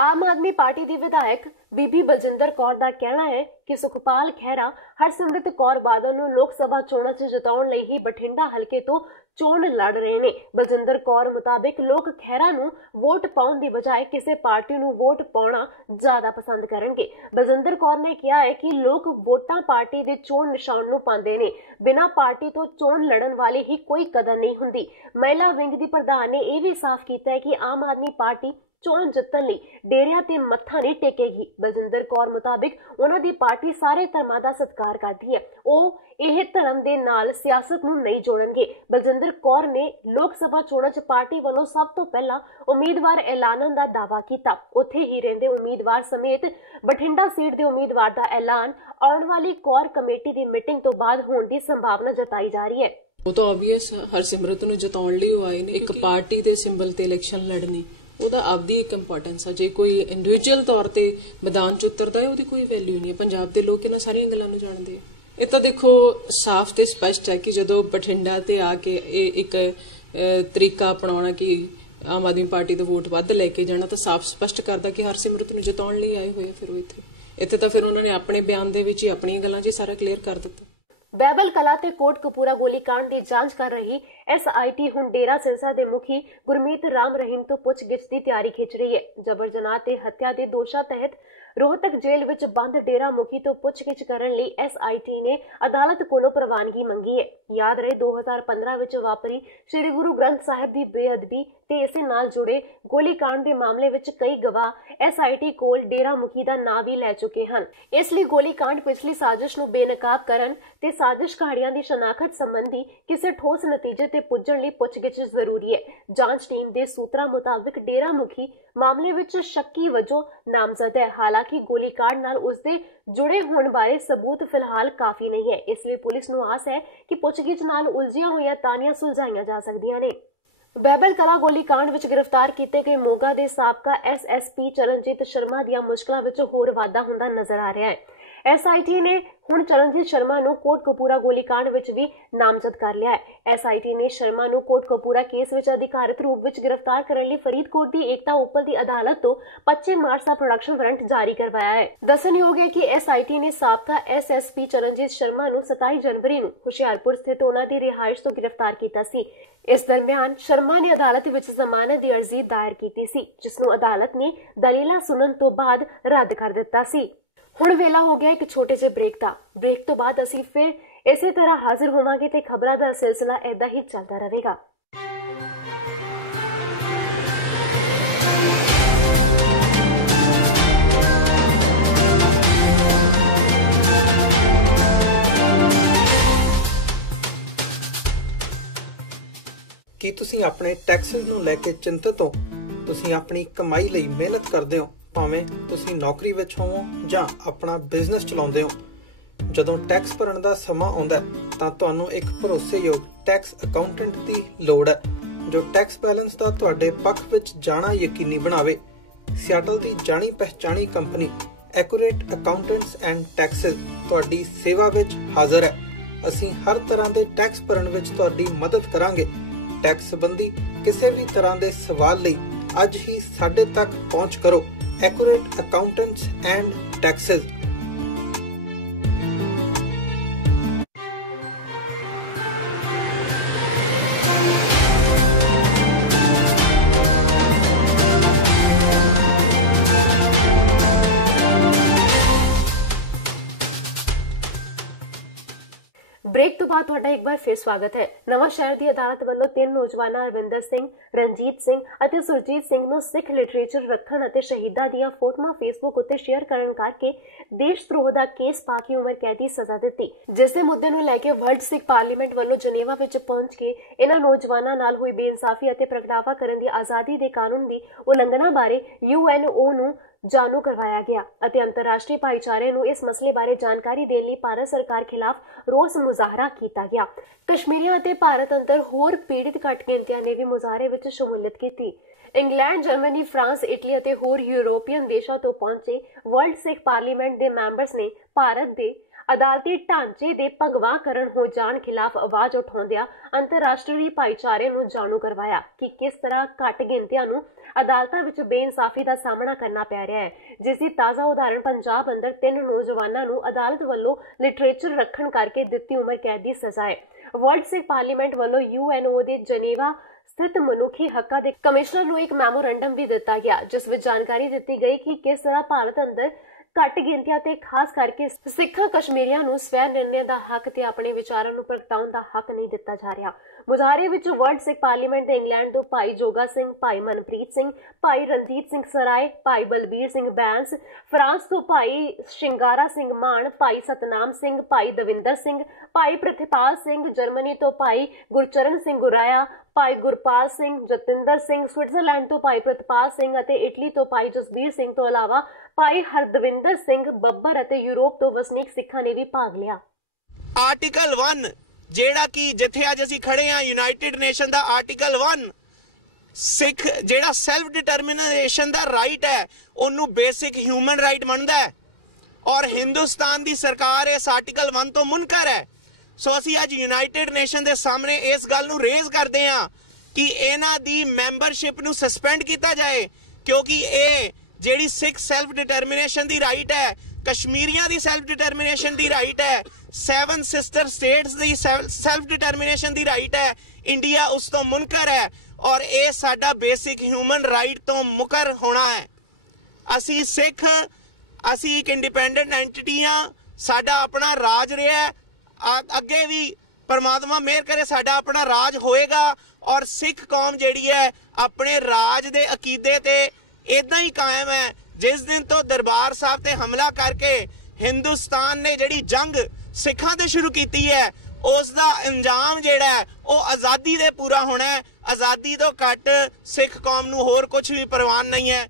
ਆਮ ਆਦਮੀ ਪਾਰਟੀ ਦੀ ਵਿਧਾਇਕ ਬੀਬੀ ਬਲਜਿੰਦਰ ਕੌਰ ਦਾ ਕਹਿਣਾ ਹੈ ਕਿ ਸੁਖਪਾਲ ਖਹਿਰਾ ਹਰਸਿਮਰਤ ਕੌਰ ਬਾਦਲ ਨੂੰ ਲੋਕ ਸਭਾ ਚੋਣਾਂ 'ਚ ਜਿਤਾਉਣ ਲਈ ਹੀ ਬਠਿੰਡਾ ਹਲਕੇ ਤੋਂ ਚੋਣ ਲੜ ਰਹੇ ਨੇ। ਬਲਜਿੰਦਰ ਕੌਰ ਮੁਤਾਬਿਕ ਲੋਕ ਖਹਿਰਾ ਨੂੰ ਵੋਟ ਪਾਉਣ ਦੀ ਬਜਾਏ ਕਿਸੇ ਪਾਰਟੀ ਨੂੰ ਵੋਟ ਪਾਉਣਾ ਜ਼ਿਆਦਾ ਪਸੰਦ ਕਰਨਗੇ। ਬਲਜਿੰਦਰ ਕੌਰ ਨੇ ਕਿਹਾ ਹੈ ਕਿ ਲੋਕ ਵੋਟਾਂ ਪਾਰਟੀ ਦੇ ਚੋਣ ਨਿਸ਼ਾਨ ਨੂੰ ਪਾਉਂਦੇ ਨੇ, ਬਿਨਾਂ ਪਾਰਟੀ ਤੋਂ ਚੋਣ ਲੜਨ ਵਾਲੀ ਹੀ ਕੋਈ ਕਦਰ ਨਹੀਂ ਹੁੰਦੀ। ਮਹਿਲਾ ਵਿੰਗ ਦੀ ਪ੍ਰਧਾਨ ਨੇ ਇਹ ਵੀ ਸਾਫ਼ ਕੀਤਾ ਹੈ ਕਿ ਆਮ ਆਦਮੀ ਪਾਰਟੀ ਚੋਣ ਜਿੱਤਣ ਲਈ ਡੇਰਿਆਂ ਤੇ ਮੱਥਾ ਨਹੀਂ ਟੇਕੇਗੀ। ਬਲਜਿੰਦਰ ਕੌਰ ਮੁਤਾਬਿਕ ਉਹਨਾਂ ਦੀ ਪਾਰਟੀ ਸਾਰੇ ਧਰਮਾਂ ਦਾ ਸਤਿਕਾਰ ਕਰਦੀ ਹੈ, ਉਹ ਇਹ ਧਰਮ ਦੇ ਨਾਲ ਸਿਆਸਤ ਨੂੰ ਨਹੀਂ ਜੋੜਨਗੇ। ਬਲਜਿੰਦਰ ਕੌਰ ਨੇ ਲੋਕ ਸਭਾ ਚੋਣਾਂ 'ਚ ਪਾਰਟੀ ਵੱਲੋਂ ਸਭ ਤੋਂ ਪਹਿਲਾਂ ਉਮੀਦਵਾਰ ਐਲਾਨਣ ਦਾ ਦਾਅਵਾ ਕੀਤਾ। ਉੱਥੇ ਹੀ ਰਹਿੰਦੇ ਉਮੀਦਵਾਰ ਸਮੇਤ ਬਠਿੰਡਾ ਸੀਟ ਦੇ ਉਮੀਦਵਾਰ ਦਾ ਐਲਾਨ ਆਉਣ ਵਾਲੀ ਕੋਰ ਕਮੇਟੀ ਦੀ ਮੀਟਿੰਗ ਤੋਂ ਬਾਅਦ ਹੋਣ ਦੀ ਸੰਭਾਵਨਾ ਜਤਾਈ ਜਾ ਰਹੀ ਹੈ। ਉਹ ਤਾਂ ਆਬਵੀਅਸ ਹਰਸਿਮਰਤ ਨੂੰ ਜਿਤਾਉਣ ਲਈ ਉਹ ਆਏ ਨੇ, ਇੱਕ ਪਾਰਟੀ ਦੇ ਸਿੰਬਲ ਤੇ ਇਲੈਕਸ਼ਨ ਲੜਨੀ ਉਹਦਾ ਆਪਦੀ ਇੱਕ ਇੰਪੋਰਟੈਂਸ ਆ। ਜੇ ਕੋਈ ਇੰਡੀਵਿਜੂਅਲ ਤੌਰ ਤੇ ਮੈਦਾਨ 'ਚ ਉਤਰਦਾ ਹੈ ਉਹਦੀ ਕੋਈ ਵੈਲਿਊ ਨਹੀਂ ਹੈ। ਪੰਜਾਬ ਦੇ ਲੋਕ ਇਹਨਾਂ ਸਾਰੀਆਂ ਗੱਲਾਂ ਨੂੰ ਜਾਣਦੇ ਆ। ਇਹ ਤਾਂ ਦੇਖੋ ਸਾਫ਼ ਤੇ ਸਪਸ਼ਟ ਹੈ ਕਿ ਜਦੋਂ ਬਠਿੰਡਾ ਤੇ ਆ ਕੇ ਇਹ ਇੱਕ ਤਰੀਕਾ ਅਪਣਾਉਣਾ ਕਿ ਆਮ ਆਦਮੀ ਪਾਰਟੀ ਦੇ ਵੋਟ ਵੱਧ ਲੈ ਕੇ ਜਾਣਾ, ਤਾਂ ਸਾਫ਼ ਸਪਸ਼ਟ ਕਰਦਾ ਕਿ ਹਰਸਿਮਰਤ ਨੂੰ ਜਿਤਾਉਣ ਲਈ ਆਏ ਹੋਏ ਆ। ਫਿਰ ਉਹ ਇੱਥੇ ਤਾਂ ਫਿਰ ਉਹਨਾਂ ਨੇ ਆਪਣੇ ਬਿਆਨ ਦੇ ਵਿੱਚ ਹੀ ਆਪਣੀਆਂ ਗੱਲਾਂ 'ਚ ਸਾਰਾ ਕਲੀਅਰ ਕਰ ਦਿੱਤਾ। ਬਹਿਬਲ ਕਲਾਂ ਤੇ ਕੋਟਕਪੂਰਾ ਗੋਲੀकांड ਦੀ ਜਾਂਚ ਕਰ ਰਹੀ SIT ਹੁਣ ਡੇਰਾ ਸਿਰਸਾ ਦੇ ਮੁਖੀ ਗੁਰਮੀਤ ਰਾਮ ਰਹੀਮ ਤੋਂ ਪੁੱਛਗਿੱਛ ਦੀ ਤਿਆਰੀ ਖਿੱਚ ਰਹੀ ਹੈ। ਜਬਰ ਜਨਾਹ ਤੇ ਹੱਤਿਆ ਦੇ ਦੋਸ਼ਾਂ ਤਹਿਤ रोहतक जेल विच बंद डेरा मुखी तो पुछगिछ करने लई SIT ने अदालत कोलों प्रवानगी मंगी है। याद रहे 2015 विच वापरी श्री गुरु ग्रंथ साहिब की बेअदबी ते इस नाल जुड़े गोलीकांड के मामले विच कई गवाह SIT कोल डेरा मुखी दा नाम भी लै चुके हैं। इसलिए गोलीकांड पिछली साजिश नूं बेनकाब करन ते साजिशकारियां दी शनाखत संबंधी किसी ठोस नतीजे ते पुज्जण लई पुछगिछ जरूरी है। जांच टीम दे सूत्रां मुताबिक डेरा मुखी मामले विच शक्की वजों नामजद है। हालांकि गोलीकांड नाल उसदे जुड़े होने बारे सबूत फिलहाल काफी नहीं है, इसलिए पुलिस नूं आस है कि पुछगिछ नाल उलझियां होईयां तानियां सुलझाईयां जा सकदियां ने। बहबल कला गोलीकांड विच गिरफ्तार किए गए मोगा दे साबका SSP चरणजीत शर्मा दियां मुश्किलां विच होर वाधा हुंदा नजर आ रहा है। SIT ने हुण चरणजीत शर्मा नूं कोटकपूरा गोलीकांड विच भी नामजद कर लिया है। SIT ने शर्मा नूं कोटकपूरा केस विच अधिकारित रूप विच गिरफ्तार करने लई फरीदकोट दी एकता उप्पल दी अदालत तो 25 मार्च का प्रोडक्शन वारंट जारी करवाया है। दस्सणयोग है कि SIT ने साबका SSP चरणजीत शर्मा नूं 27 जनवरी नूं हुशियारपुर स्थित उन्हां दी रिहाइश तो गिरफ्तार कीता सी। इस दरमियान शर्मा ने अदालत विच जमानत दी अर्जी दायर कीती सी, जिस नूं अदालत ने दलीलां सुनन तो बाद रद्द कर दिता सी। हुण वेला हो गया एक छोटे जे ब्रेक दा। ब्रेक तो बाद असीं फिर इसे तरह हाजिर होवांगे ते खबरां दा सिलसिला ऐदा ही चलदा रहेगा। ਕੀ ਤੁਸੀਂ ਆਪਣੇ ਟੈਕਸਿਸ ਨੂੰ ਲੈ ਕੇ ਚਿੰਤਤ ਹੋ? ਤੁਸੀਂ ਆਪਣੀ ਕਮਾਈ ਲਈ ਮਿਹਨਤ ਕਰਦੇ ਹੋ, ਭਾਵੇਂ ਤੁਸੀਂ ਨੌਕਰੀ ਵਿੱਚ ਹੋਵੋ ਜਾਂ ਆਪਣਾ ਬਿਜ਼ਨਸ ਚਲਾਉਂਦੇ ਹੋ। ਜਦੋਂ ਟੈਕਸ ਭਰਨ ਦਾ ਸਮਾਂ ਆਉਂਦਾ ਤਾਂ ਤੁਹਾਨੂੰ ਇੱਕ ਭਰੋਸੇਯੋਗ ਟੈਕਸ ਅਕਾਊਂਟੈਂਟ ਦੀ ਲੋੜ ਹੈ, ਜੋ ਟੈਕਸ ਬੈਲੈਂਸ ਦਾ ਤੁਹਾਡੇ ਪੱਖ ਵਿੱਚ ਜਾਣਾ ਯਕੀਨੀ ਬਣਾਵੇ। ਸਿਆਟਲ ਦੀ ਜਾਣੀ ਪਹਿਚਾਣੀ company accurate accountants and taxes ਤੁਹਾਡੀ ਸੇਵਾ ਵਿੱਚ ਹਾਜ਼ਰ ਹੈ। ਅਸੀਂ ਹਰ ਤਰ੍ਹਾਂ ਦੇ ਟੈਕਸ ਭਰਨ ਵਿੱਚ ਤੁਹਾਡੀ ਮਦਦ ਕਰਾਂਗੇ। ਟੈਕਸ ਸੰਬੰਧੀ ਕਿਸੇ ਵੀ ਤਰ੍ਹਾਂ ਦੇ ਸਵਾਲ ਲਈ ਅੱਜ ਹੀ ਸਾਡੇ ਤੱਕ ਪਹੁੰਚ ਕਰੋ। Accurate accountants and taxes. Break तो बाद तुहाडा एक बार फिर स्वागत है। नवां शहर की अदालत वालों 3 नौजवानों अरविंदर सिंह, रणजीत सिंह और सुरजीत सिंह नूं सिख लिटरेचर रखण और शहीदां दीयां फोटोआं फेसबुक उत्ते शेयर करन करके देशद्रोह दा केस पा के उम्र कैद दी सज़ा दित्ती, जिस दे मुद्दे नूं लैके वर्ल्ड सिख पार्लीमेंट वालों जनेवा विच पहुंच के इन्हां नौजवानां नाल हुई बेइंसाफी और प्रगटावा करन दी आज़ादी दे कानून की उलंघना बारे UNO नूं जानू करवाया गया। अंतरराष्ट्रीय भाईचारे नूं इस मसले बारे जानकारी देने लई भारत सरकार खिलाफ रोस मुजाहरा किया गया। कश्मीरियां ते भारत अंदर होर पीड़ित घट गिनतियां ने भी मुजाहरे विच शमूलियत की। इंग्लैंड, जर्मनी, फ्रांस, इटली और होर यूरोपीयन देशों तो पहुंचे वर्ल्ड सिख पार्लीमेंट के मैंबर्स ने भारत के ਅਦਾਲਤੀ ਢਾਂਚੇ ਦੇ ਭਗਵਾਂਕਰਨ ਹੋ ਜਾਣ ਖਿਲਾਫ ਆਵਾਜ਼ ਉਠਾਉਂਦਿਆਂ ਅੰਤਰਰਾਸ਼ਟਰੀ ਭਾਈਚਾਰੇ ਨੂੰ ਜਾਣੂ ਕਰਵਾਇਆ ਕਿ ਕਿਸ ਤਰ੍ਹਾਂ ਘੱਟ ਗਿਣਤੀਆਂ ਨੂੰ ਅਦਾਲਤਾਂ ਵਿੱਚ ਬੇਇਨਸਾਫੀ ਦਾ ਸਾਹਮਣਾ ਕਰਨਾ ਪੈ ਰਿਹਾ ਹੈ, ਜਿਸ ਦੀ ਤਾਜ਼ਾ ਉਦਾਹਰਣ ਪੰਜਾਬ ਅੰਦਰ 3 ਨੌਜਵਾਨਾਂ ਨੂੰ ਅਦਾਲਤ ਵੱਲੋਂ ਲਿਟਰੇਚਰ ਰੱਖਣ ਕਰਕੇ ਦਿੱਤੀ ਉਮਰ ਕੈਦ ਦੀ ਸਜ਼ਾ ਹੈ। ਵਰਲਡ ਸਿੱਖ ਪਾਰਲੀਮੈਂਟ ਵੱਲੋਂ UNO ਦੇ ਜਨੇਵਾ ਸਥਿਤ ਮਨੁੱਖੀ ਹੱਕਾਂ ਦੇ ਕਮਿਸ਼ਨਰ ਨੂੰ ਇੱਕ ਮੈਮੋਰੰਡਮ ਵੀ ਦਿੱਤਾ ਗਿਆ, ਜਿਸ ਵਿੱਚ ਜਾਣਕਾਰੀ ਦਿੱਤੀ ਗਈ ਕਿ ਕਿਸ ਤਰ੍ਹਾਂ ਭਾਰਤ ਅੰਦਰ ਘੱਟ ਗਿਣਤੀਆਂ ਤੇ ਖਾਸ ਕਰਕੇ ਸਿੱਖਾਂ ਕਸ਼ਮੀਰੀਆਂ ਨੂੰ ਸਵੈ ਨਿਰਣੇ ਦਾ ਹੱਕ ਤੇ ਆਪਣੇ ਵਿਚਾਰਾਂ ਨੂੰ ਪ੍ਰਗਟਾਉਣ ਦਾ ਹੱਕ ਨਹੀਂ ਦਿੱਤਾ ਜਾ ਰਿਹਾ। ਮੁਜ਼ਾਹਰੇ ਵਿੱਚ ਵਰਲਡ ਸਿੱਖ ਪਾਰਲੀਮੈਂਟ ਦੇ ਇੰਗਲੈਂਡ ਤੋਂ ਭਾਈ ਜੋਗਾ ਸਿੰਘ, ਭਾਈ ਮਨਪ੍ਰੀਤ ਸਿੰਘ, ਭਾਈ ਰਣਜੀਤ ਸਿੰਘ ਸਰਾਏ, ਭਾਈ ਬਲਬੀਰ ਸਿੰਘ ਬੈਂਸ, ਫਰਾਂਸ ਤੋਂ ਭਾਈ ਸ਼ਿੰਗਾਰਾ ਸਿੰਘ ਮਾਨ, ਭਾਈ ਸਤਨਾਮ ਸਿੰਘ, ਭਾਈ ਦਵਿੰਦਰ ਸਿੰਘ, ਭਾਈ ਪ੍ਰਿਥਪਾਲ ਸਿੰਘ, ਜਰਮਨੀ ਤੋਂ ਭਾਈ ਗੁਰਚਰਨ ਸਿੰਘ ਗੁਰਾਇਆ, ਭਾਈ ਗੁਰਪਾਲ ਸਿੰਘ, ਜਤਿੰਦਰ ਸਿੰਘ, ਸਵਿਟਜ਼ਰਲੈਂਡ ਤੋਂ ਭਾਈ ਪ੍ਰਿਤਪਾਲ ਸਿੰਘ ਅਤੇ ਇਟਲੀ ਤੋਂ ਭਾਈ ਜਸਬੀਰ ਸਿੰਘ ਤੋਂ ਇਲਾਵਾ ਭਾਈ ਹਰਦਵਿੰਦਰ ਸਿੰਘ ਬੱਬਰ ਅਤੇ ਯੂਰਪ ਤੋਂ ਵਸਨੀਕ ਸਿੱਖਾਂ ਨੇ ਵੀ ਭਾਗ ਲਿਆ। ਆਰਟੀਕਲ 1 ਜਿਹੜਾ ਕਿ ਜਿੱਥੇ ਅੱਜ ਅਸੀਂ ਖੜੇ ਹਾਂ, ਯੂਨਾਈਟਿਡ ਨੇਸ਼ਨ ਦਾ ਆਰਟੀਕਲ 1 ਸਿੱਖ ਜਿਹੜਾ ਸੈਲਫ ਡਿਟਰਮੀਨੇਸ਼ਨ ਦਾ ਰਾਈਟ ਹੈ ਉਹਨੂੰ ਬੇਸਿਕ ਹਿਊਮਨ ਰਾਈਟ ਮੰਨਦਾ ਹੈ ਔਰ ਹਿੰਦੁਸਤਾਨ ਦੀ ਸਰਕਾਰ ਇਸ ਆਰਟੀਕਲ 1 ਤੋਂ ਮੁਨਕਰ ਹੈ। ਸੋ ਅਸੀਂ ਅੱਜ ਯੂਨਾਈਟਿਡ ਨੇਸ਼ਨ ਦੇ ਸਾਹਮਣੇ ਇਸ ਗੱਲ ਨੂੰ ਰੇਜ਼ ਕਰਦੇ ਹਾਂ ਕਿ ਇਹਨਾਂ ਦੀ ਮੈਂਬਰਸ਼ਿਪ ਨੂੰ ਸਸਪੈਂਡ ਕੀਤਾ ਜਾਏ, ਕਿਉਂਕਿ ਇਹ ਜਿਹੜੀ ਸਿੱਖ ਸੈਲਫ ਡਿਟਰਮੀਨੇਸ਼ਨ ਦੀ ਰਾਈਟ ਹੈ, ਕਸ਼ਮੀਰੀਆਂ ਦੀ ਸੈਲਫ ਡਿਟਰਮੀਨੇਸ਼ਨ ਦੀ ਰਾਈਟ ਹੈ, 7 ਸਿਸਟਰ ਸਟੇਟਸ ਦੀ ਸੈਲਫ ਡਿਟਰਮੀਨੇਸ਼ਨ ਦੀ ਰਾਈਟ ਹੈ, ਇੰਡੀਆ ਉਸ ਤੋਂ ਮੁਨਕਰ ਹੈ ਔਰ ਇਹ ਸਾਡਾ ਬੇਸਿਕ ਹਿਊਮਨ ਰਾਈਟ ਤੋਂ ਮੁਕਰ ਹੋਣਾ ਹੈ। ਅਸੀਂ ਸਿੱਖ, ਅਸੀਂ ਇੱਕ ਇੰਡੀਪੈਂਡੈਂਟ ਐਂਟੀਟੀ ਹਾਂ, ਸਾਡਾ ਆਪਣਾ ਰਾਜ ਰਿਹਾ, ਅੱਗੇ ਵੀ ਪਰਮਾਤਮਾ ਮਿਹਰ ਕਰੇ ਸਾਡਾ ਆਪਣਾ ਰਾਜ ਹੋਏਗਾ ਔਰ ਸਿੱਖ ਕੌਮ ਜਿਹੜੀ ਹੈ ਆਪਣੇ ਰਾਜ ਦੇ ਅਕੀਦੇ ਤੇ ਇਦਾਂ ਹੀ ਕਾਇਮ ਹੈ। ਜਿਸ ਦਿਨ ਤੋਂ ਦਰਬਾਰ ਸਾਹਿਬ ਤੇ ਹਮਲਾ ਕਰਕੇ ਹਿੰਦੁਸਤਾਨ ਨੇ ਜਿਹੜੀ ਜੰਗ ਸਿੱਖਾਂ ਤੇ ਸ਼ੁਰੂ ਕੀਤੀ ਹੈ ਉਸ ਦਾ ਅੰਜਾਮ ਜਿਹੜਾ ਹੈ ਉਹ ਆਜ਼ਾਦੀ ਦੇ ਪੂਰਾ ਹੋਣਾ ਹੈ। ਆਜ਼ਾਦੀ ਤੋਂ ਘੱਟ ਸਿੱਖ ਕੌਮ ਨੂੰ ਹੋਰ ਕੁਝ ਵੀ ਪ੍ਰਵਾਨ ਨਹੀਂ ਹੈ।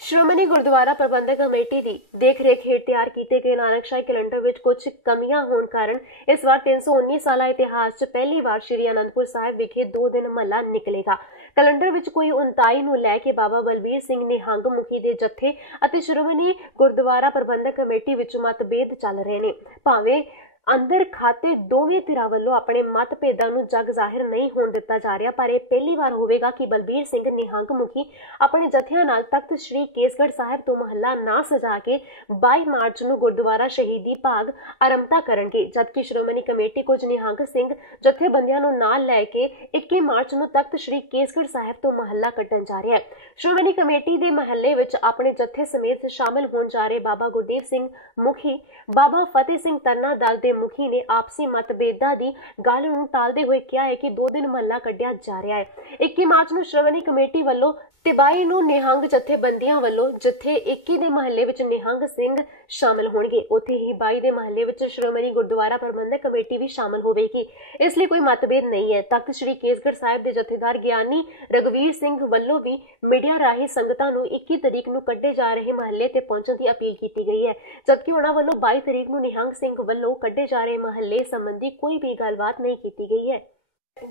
ਸ਼੍ਰੋਮਣੀ ਗੁਰਦੁਆਰਾ ਪ੍ਰਬੰਧਕ ਕਮੇਟੀ ਦੀ ਦੇਖ-ਰੇਖ ਹੇਠ ਤਿਆਰ ਕੀਤੇ ਗਏ ਨਾਨਕਸ਼ਾਹੀ ਕੈਲੰਡਰ ਵਿੱਚ ਕੁਝ ਕਮੀਆਂ ਹੋਣ ਕਾਰਨ ਇਸ ਵਾਰ 319 ਸਾਲਾ ਇਤਿਹਾਸ 'ਚ ਪਹਿਲੀ ਵਾਰ ਸ਼੍ਰੀ ਅਨੰਦਪੁਰ ਸਾਹਿਬ ਵਿਖੇ 2 ਦਿਨ ਮਹੱਲਾ ਨਿਕਲੇਗਾ। ਕੈਲੰਡਰ ਵਿੱਚ ਕੋਈ 29 ਨੂੰ ਲੈ ਕੇ ਬਾਬਾ ਬਲਬੀਰ ਸਿੰਘ ਨਿਹੰਗ ਮੁਖੀ ਦੇ ਜੱਥੇ ਅਤੇ ਸ਼੍ਰੋਮਣੀ ਗੁਰਦੁਆਰਾ ਪ੍ਰਬੰਧਕ ਕਮੇਟੀ ਵਿੱਚ ਮਤਭੇਦ ਚੱਲ ਰਹੇ ਨੇ। ਭਾਵੇਂ ਅੰਦਰ ਖਾਤੇ ਦੋਵੇਂ ਧਿਰਾਂ ਵੱਲੋਂ ਆਪਣੇ ਮਤਭੇਦਾਂ ਨੂੰ ਜਗ ਜ਼ਾਹਿਰ ਨਹੀਂ ਹੋਣ ਦਿੱਤਾ ਜਾ ਰਿਹਾ, ਪਰ ਇਹ ਪਹਿਲੀ ਵਾਰ ਹੋਵੇਗਾ ਕਿ ਬਲਬੀਰ ਸਿੰਘ ਨਿਹੰਗ ਮੁਖੀ ਆਪਣੇ ਜਥਿਆਂ ਨਾਲ ਤਖਤ ਸ੍ਰੀ ਕੇਸਗੜ੍ਹ ਸਾਹਿਬ ਤੋਂ ਮਹੱਲਾ ਨਾ ਸਜਾ ਕੇ 22 ਮਾਰਚ ਨੂੰ ਗੁਰਦੁਆਰਾ ਸ਼ਹੀਦੀ ਭਾਗ ਆਰੰਭਤਾ ਕਰਨਗੇ, ਜਦਕਿ ਸ਼੍ਰੋਮਣੀ ਕਮੇਟੀ ਕੁਝ ਨਿਹੰਗ ਸਿੰਘ ਜਥੇਬੰਦੀਆਂ ਨੂੰ ਨਾਲ ਲੈ ਕੇ 21 ਮਾਰਚ ਨੂੰ ਤਖਤ ਸ੍ਰੀ ਕੇਸਗੜ੍ਹ ਸਾਹਿਬ ਤੋਂ ਮਹੱਲਾ ਕੱਢਣ ਜਾ ਰਿਹਾ ਹੈ। ਸ਼੍ਰੋਮਣੀ ਕਮੇਟੀ ਦੇ ਮਹੱਲੇ ਵਿੱਚ ਆਪਣੇ ਜਥੇ ਸਮੇਤ ਸ਼ਾਮਲ ਹੋਣ ਜਾ ਰਹੇ ਬਾਬਾ ਗੁਰਦੇਵ ਸਿੰਘ ਮੁਖੀ, ਬਾਬਾ ਫਤਿਹ ਸਿੰਘ ਤਰਨਾ ਦਲ ਦੇ ਮੁਖੀ ਨੇ ਆਪਸੀ ਮਤਭੇਦਾਂ ਦੀ ਗੱਲ ਨੂੰ ਟਾਲਦੇ ਹੋਏ ਕਿਹਾ ਹੈ ਕਿ 2 ਦਿਨ ਮਹੱਲਾ ਕੱਢਿਆ ਜਾ ਰਿਹਾ ਹੈ। 21 ਮਾਰਚ ਨੂੰ ਸ਼੍ਰੋਮਣੀ ਕਮੇਟੀ ਵੱਲੋਂ ਤੇ 22 ਨੂੰ ਨਿਹੰਗ ਜਥੇਬੰਦੀਆਂ ਵੱਲੋਂ ਜਿੱਥੇ 21 ਦੇ ਮਹੱਲੇ ਵਿੱਚ ਨਿਹੰਗ ਸਿੰਘ ਸ਼ਾਮਲ ਹੋਣਗੇ, ਉੱਥੇ ਹੀ 22 ਦੇ ਮਹੱਲੇ ਵਿੱਚ ਸ਼੍ਰੋਮਣੀ ਗੁਰਦੁਆਰਾ ਪ੍ਰਬੰਧਕ ਕਮੇਟੀ ਵੀ ਸ਼ਾਮਲ ਹੋਵੇਗੀ। ਇਸ ਲਈ ਕੋਈ ਮਤਭੇਦ ਨਹੀਂ ਹੈ। ਤਖਤ ਸ੍ਰੀ ਕੇਸਗੜ੍ਹ ਸਾਹਿਬ ਦੇ ਜਥੇਦਾਰ ਗਿਆਨੀ ਰਗਵੀਰ ਸਿੰਘ ਵੱਲੋਂ ਵੀ ਮੀਡੀਆ ਰਾਹੀਂ ਸੰਗਤਾਂ ਨੂੰ 21 ਤਰੀਕ ਨੂੰ ਕੱਢੇ ਜਾ ਰਹੇ ਮਹੱਲੇ ਤੇ ਪਹੁੰਚਣ ਦੀ ਅਪੀਲ ਕੀਤੀ ਗਈ ਹੈ, ਜਦਕਿ ਉਹਨਾਂ ਵੱਲੋਂ 22 ਤਰੀਕ ਨੂੰ ਨਿਹੰਗ ਸਿੰਘ ਵੱਲੋਂ ਕੱਢੇ ਜਾ ਰਹੇ ਮਹੱਲੇ ਸੰਬੰਧੀ ਕੋਈ ਵੀ ਗੱਲਬਾਤ ਨਹੀਂ ਕੀਤੀ ਗਈ ਹੈ।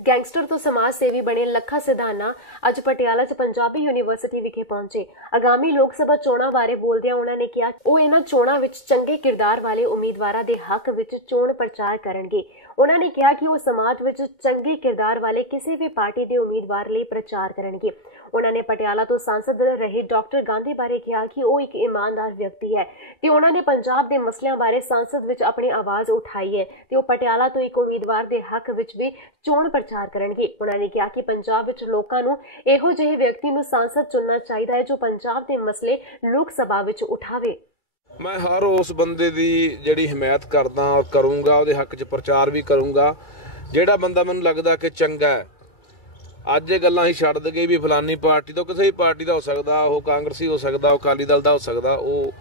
ਗੈਂਗਸਟਰ ਤੋਂ ਸਮਾਜ ਸੇਵੀ ਬਣੇ ਲੱਖਾ ਸਿਧਾਨਾ ਅੱਜ ਪਟਿਆਲਾ 'ਚ ਪੰਜਾਬੀ ਯੂਨੀਵਰਸਿਟੀ ਵਿਖੇ ਪਹੁੰਚੇ। ਆਗਾਮੀ ਲੋਕ ਸਭਾ ਚੋਣਾਂ ਬਾਰੇ ਬੋਲਦਿਆਂ ਉਹਨਾਂ ਨੇ ਕਿਹਾ ਉਹ ਇਹਨਾਂ ਚੋਣਾਂ ਵਿੱਚ ਚੰਗੇ ਕਿਰਦਾਰ ਵਾਲੇ ਉਮੀਦਵਾਰਾਂ ਦੇ ਹੱਕ ਵਿੱਚ ਚੋਣ ਪ੍ਰਚਾਰ ਕਰਨਗੇ। ਉਹਨਾਂ ਨੇ ਕਿਹਾ ਕਿ ਉਹ ਸਮਾਜ ਵਿੱਚ ਚੰਗੇ ਕਿਰਦਾਰ ਵਾਲੇ ਕਿਸੇ ਵੀ ਪਾਰਟੀ ਦੇ ਉਮੀਦਵਾਰ ਲਈ ਪ੍ਰਚਾਰ ਕਰਨਗੇ। ਉਹਨਾਂ ਨੇ ਪਟਿਆਲਾ ਤੋਂ ਸੰਸਦ ਰਹੇ ਡਾਕਟਰ ਗਾਂਧੀ ਬਾਰੇ ਕਿਹਾ ਕਿ ਉਹ ਇੱਕ ਇਮਾਨਦਾਰ ਵਿਅਕਤੀ ਹੈ ਤੇ ਉਹਨਾਂ ਨੇ ਪੰਜਾਬ ਦੇ ਮਸਲਿਆਂ ਬਾਰੇ ਸੰਸਦ ਵਿੱਚ ਆਪਣੀ ਆਵਾਜ਼ ਉਠਾਈ ਹੈ ਤੇ ਉਹ ਪਟਿਆਲਾ ਤੋਂ ਇੱਕ ਉਮੀਦਵਾਰ ਦੇ ਹੱਕ ਵਿੱਚ ਵੀ ਚੋਣ ਪ੍ਰਚਾਰ ਕਰਨਗੇ। ਉਹਨਾਂ ਨੇ ਕਿਹਾ ਕਿ ਪੰਜਾਬ ਵਿੱਚ ਲੋਕਾਂ ਨੂੰ ਇਹੋ ਜਿਹੇ ਵਿਅਕਤੀ ਨੂੰ ਸੰਸਦ ਚੁਣਨਾ ਚਾਹੀਦਾ ਹੈ ਜੋ ਪੰਜਾਬ ਦੇ ਮਸਲੇ ਲੋਕ ਸਭਾ ਵਿੱਚ ਉਠਾਵੇ। ਮੈਂ ਹਰ ਉਸ ਬੰਦੇ ਦੀ ਜਿਹੜੀ ਹਮਾਇਤ ਕਰਦਾ ਔਰ ਕਰੂੰਗਾ, ਉਹਦੇ ਹੱਕ 'ਚ ਪ੍ਰਚਾਰ ਵੀ ਕਰੂੰਗਾ ਜਿਹੜਾ ਬੰਦਾ ਮੈਨੂੰ ਲੱਗਦਾ ਕਿ ਚੰਗਾ ਹੈ। ਅੱਜ ਇਹ ਗੱਲਾਂ ਹੀ ਛੱਡ ਦਗੇ ਵੀ ਫਲਾਨੀ ਪਾਰਟੀ ਤੋਂ, ਕਿਸੇ ਵੀ ਪਾਰਟੀ ਦਾ ਹੋ ਸਕਦਾ, ਉਹ ਕਾਂਗਰਸੀ ਹੋ ਸਕਦਾ, ਉਹ ਅਕਾਲੀ ਦਲ ਦਾ ਹੋ ਸਕਦਾ, ਉਹ